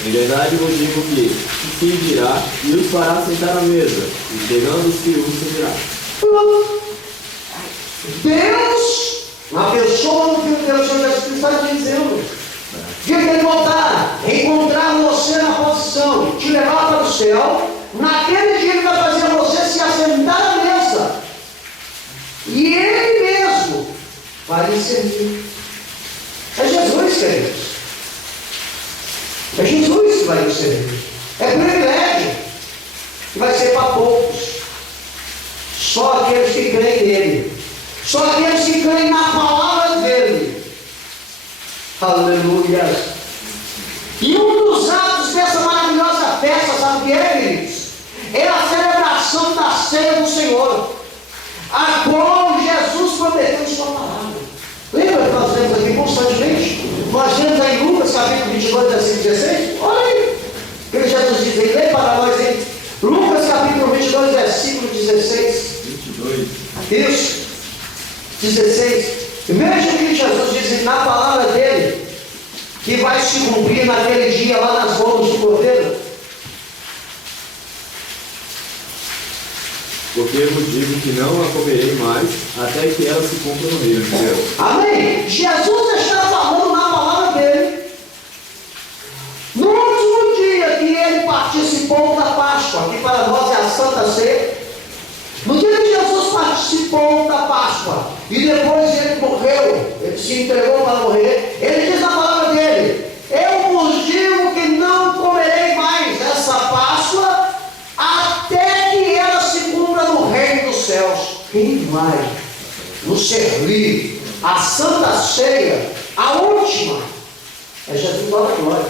Em verdade vos digo que se virá e os fará sentar à mesa, e chegando-se os servirá. Deus, uma pessoa do Filho de Deus, Jesus está dizendo, dia que Ele voltar, encontrar você na posição, te levar para o céu, naquele dia Ele vai fazer você se assentar à mesa, e Ele mesmo vai lhe servir. É Jesus, queridos. É Jesus que vai nos servir. É privilégio. E vai ser para poucos. Só aqueles que creem nele. Só aqueles que creem na palavra dele. Aleluia. E um dos atos dessa maravilhosa festa, sabe o que é, queridos? É a celebração da ceia do Senhor, a qual Jesus prometeu em sua palavra. Lembra que nós vemos aqui constantemente? Nós vemos aí em Lucas capítulo 22, versículo 16. Olha aí. O que Jesus diz aí? Lê para nós aí. Lucas capítulo 22, versículo 16. 22. Isso. 16. Veja o que Jesus diz na palavra dele, que vai se cumprir naquele dia lá nas bodas do Cordeiro. Porque porque eu vos digo que não a comerei mais, até que ela se cumpra no reino de Deus. Amém? Jesus está falando na palavra dele. No último dia que ele participou da Páscoa, que para nós é a Santa Ceia, no dia que Jesus participou da Páscoa, e depois ele morreu, ele se entregou para morrer, ele diz na palavra dele: eu vos digo que não comerei mais essa Páscoa, até que ela se cumpra no reino dos céus. Quem vai nos servir a Santa Ceia, a última, é Jesus da glória.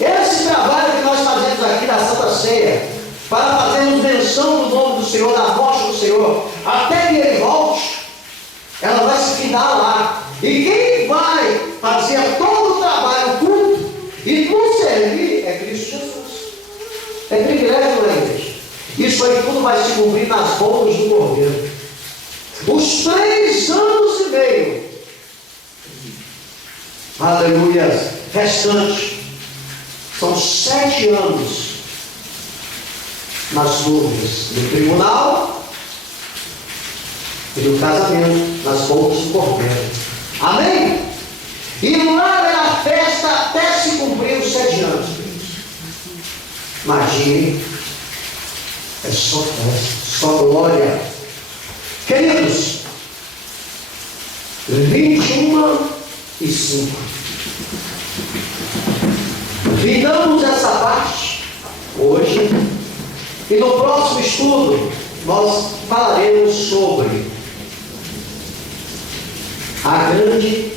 Esse trabalho que nós fazemos aqui na Santa Ceia, para fazermos menção do nome do Senhor, da morte do Senhor, até que Ele volte, ela vai se findar lá. E quem vai fazer todo o trabalho, culto, e nos servir é Cristo Jesus. É privilégio da igreja. Isso aí tudo vai se cumprir nas bodas do Cordeiro. Os 3 anos e meio, aleluia, restantes, são 7 anos nas dúvidas do tribunal e do casamento, nas bodas do Cordeiro. Amém? E lá era a festa até se cumprir os 7 anos. Imagine, é só festa, só glória. Queridos, 21:05. Findamos essa parte hoje, e no próximo estudo nós falaremos sobre a grande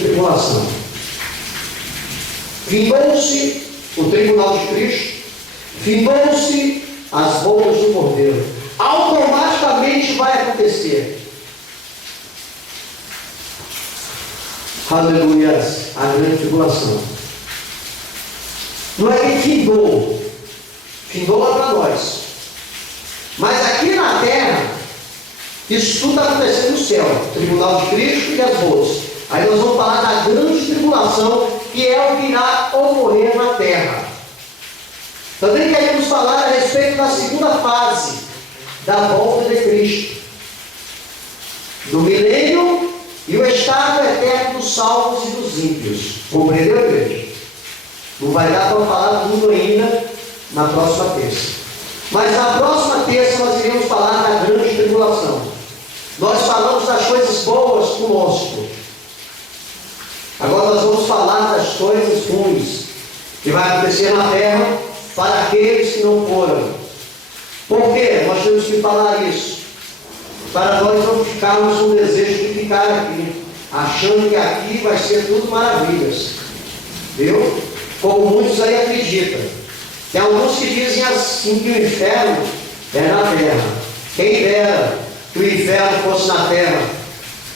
tribulação. Findou-se o tribunal de Cristo, findou-se as bodas do Cordeiro. Automaticamente vai acontecer, aleluia, a grande tribulação. Não é que findou lá para nós, mas aqui na terra isso tudo está acontecendo no céu, tribunal de Cristo e as bodas. Aí nós vamos falar da grande tribulação, que é o que irá ocorrer na terra. Também queremos falar a respeito da segunda fase da volta de Cristo, do milênio e o estado eterno dos salvos e dos ímpios. Compreendeu, igreja? Não vai dar para falar tudo ainda na próxima terça. Mas na próxima terça nós iremos falar da grande tribulação. Nós falamos das coisas boas conosco. Agora nós vamos falar das coisas ruins que vai acontecer na terra para aqueles que não foram. Por quê? Nós temos que falar isso, para nós não ficarmos com o desejo de ficar aqui, achando que aqui vai ser tudo maravilhas. Viu? Como muitos aí acreditam. Tem alguns que dizem assim que o inferno é na terra. Quem dera que o inferno fosse na terra,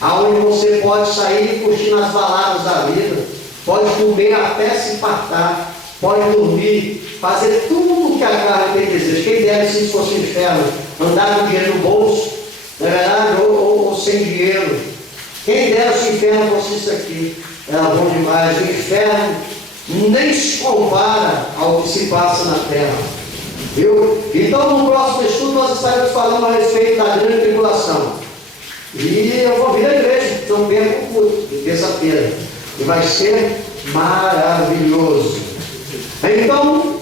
aonde você pode sair e curtir nas baladas da vida, pode comer até se fartar, pode dormir, fazer tudo o que a carne tem desejo. Quem dera se isso fosse o inferno, andar com dinheiro no bolso, na verdade, ou sem dinheiro. Quem dera se o inferno fosse isso aqui, era bom demais. O inferno nem se compara ao que se passa na terra. Viu? Então no próximo estudo nós estaremos falando a respeito da grande tribulação. E eu vou vir à igreja, não perco o culto de terça-feira. E vai ser maravilhoso. Então,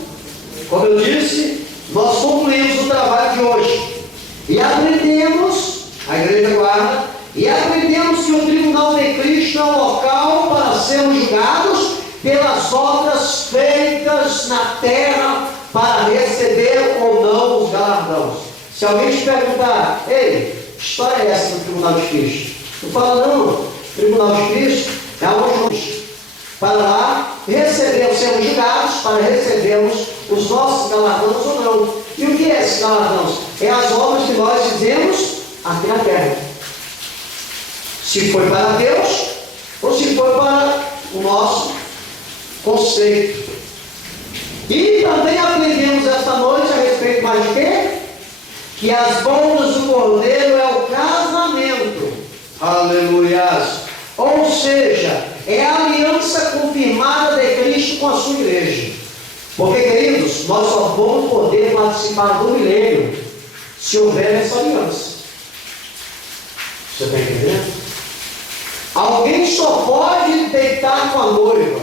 como eu disse, nós concluímos o trabalho de hoje. E aprendemos, a igreja guarda, e aprendemos que o tribunal de Cristo é o local para sermos julgados pelas obras feitas na terra para receber ou não os galardões. Se alguém te perguntar: ei, que história é essa do tribunal de Cristo? Tu fala: não, o tribunal de Cristo é onde para lá recebemos, sermos julgados, para recebermos os nossos galardões ou não. E o que é esses galardões? É as obras que nós fizemos aqui na terra. Se foi para Deus ou se foi para o nosso conceito. E também aprendemos esta noite a respeito mais de quê? Que as bodas do Cordeiro é o casamento. Aleluia! Ou seja, é a aliança confirmada de Cristo com a sua igreja. Porque, queridos, nós só vamos poder participar do milênio se houver essa aliança. Você está entendendo? Alguém só pode deitar com a noiva,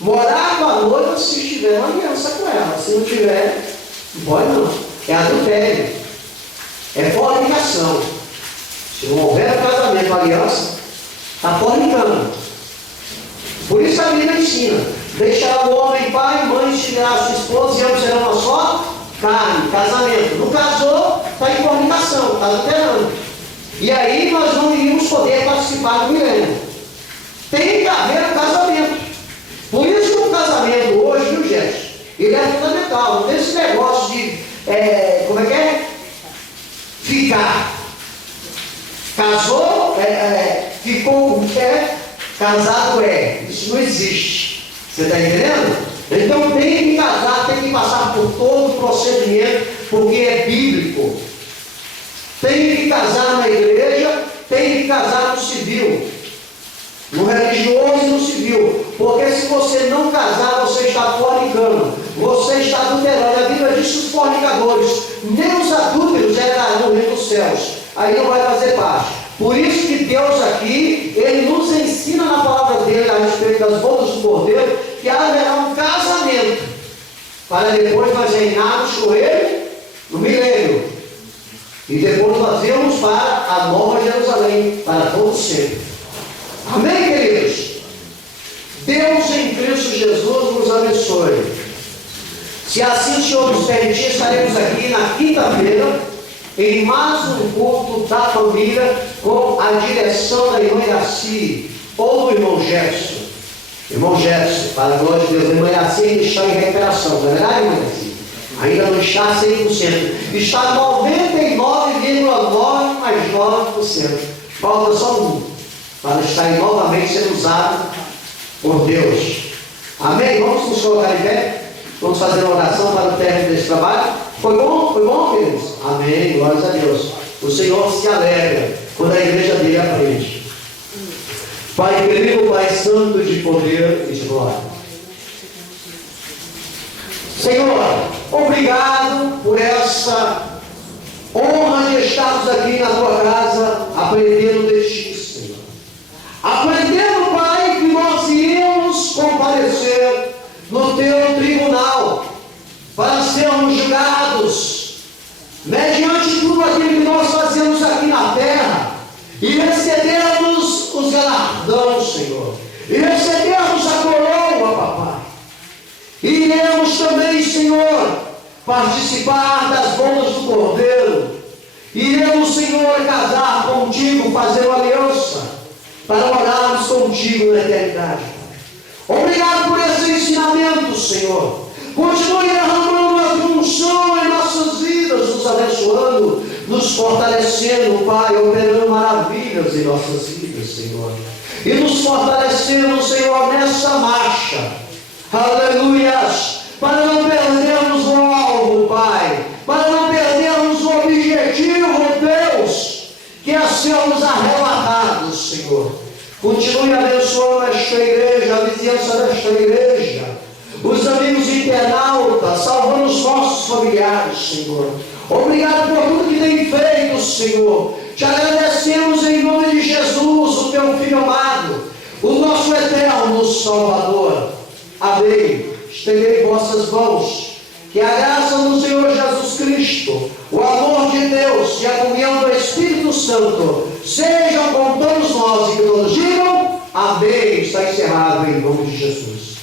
morar com a noiva se tiver uma aliança com ela. Se não tiver, não pode não. É adultério. É fornicação. Se não houver casamento, aliança, está fornicando. Por isso a Bíblia ensina: deixará o homem pai e mãe, seguirá a sua esposa, e ambos serão uma só carne. Casamento. Não casou, está em fornicação, está adulterando. E aí nós não iríamos poder participar do milênio. Tem que haver um casamento. Por isso que o casamento hoje, viu, gente? Ele é fundamental. Não tem esse negócio de, como é que é? Ficar. Casou, ficou, casado Isso não existe. Você está entendendo? Então tem que casar, tem que passar por todo o procedimento, porque é bíblico. Tem que casar na igreja, tem que casar no civil. No religioso e no civil. Porque se você não casar, você está fornicando. Você está adulterando. A Bíblia diz que os fornicadores, nem os adúlteros herdarão o reino dos céus. Aí não vai fazer parte. Por isso que Deus aqui, Ele nos ensina na palavra dele a respeito das bodas do Cordeiro, que haverá um casamento, para depois nós reinarmos com Ele no milênio. E depois nós irmos para a nova Jerusalém, para todo sempre. Amém, queridos? Deus em Cristo Jesus nos abençoe. Se assim o Senhor nos permitir, estaremos aqui na quinta-feira, em mais um culto da família, com a direção da irmã Iraci, ou do irmão Gerson. Irmão Gerson, para a glória de Deus, a irmã Iraci ainda está em recuperação, não é verdade, irmã Iraci? Ainda não está 100%, está 99,9 mais 9%. Falta só um, para estar novamente sendo usado por Deus. Amém? Vamos nos colocar em pé? Vamos fazer uma oração para o término desse trabalho. Foi bom? Foi bom, queridos? Amém, glórias a Deus. O Senhor se alegra quando a igreja dele aprende. Pai querido, Pai santo de poder e de glória. Senhor, obrigado por essa honra de estarmos aqui na tua casa, aprendendo de ti, Senhor. Aprendendo, Pai, que nós íamos comparecer no teu tribunal para sermos julgados mediante tudo aquilo que nós fazemos aqui na terra e recebermos os galardões, Senhor, e recebermos a coroa, papai. E iremos também, Senhor, participar das bodas do Cordeiro. Iremos, Senhor, casar contigo, fazer uma aliança para morarmos contigo na eternidade. Obrigado por esse ensinamento, Senhor. Continue derramando a unção em nossas vidas, nos abençoando, nos fortalecendo, Pai, operando maravilhas em nossas vidas, Senhor. E nos fortalecendo, Senhor, nessa marcha. Aleluias! Para não perdermos o alvo, Pai. Para não perdermos o objetivo, Deus, que é sermos arrebatados, Senhor. Continue abençoando esta igreja, a vizinhança desta igreja, os amigos internautas, salvando os nossos familiares, Senhor. Obrigado por tudo que tem feito, Senhor. Te agradecemos em nome de Jesus, o teu Filho amado, o nosso eterno Salvador. Amém. Estendei vossas mãos. Que a graça do Senhor Jesus Cristo, o amor de Deus e a comunhão do Espírito Santo sejam com todos nós e que todos digam amém. Está encerrado em nome de Jesus.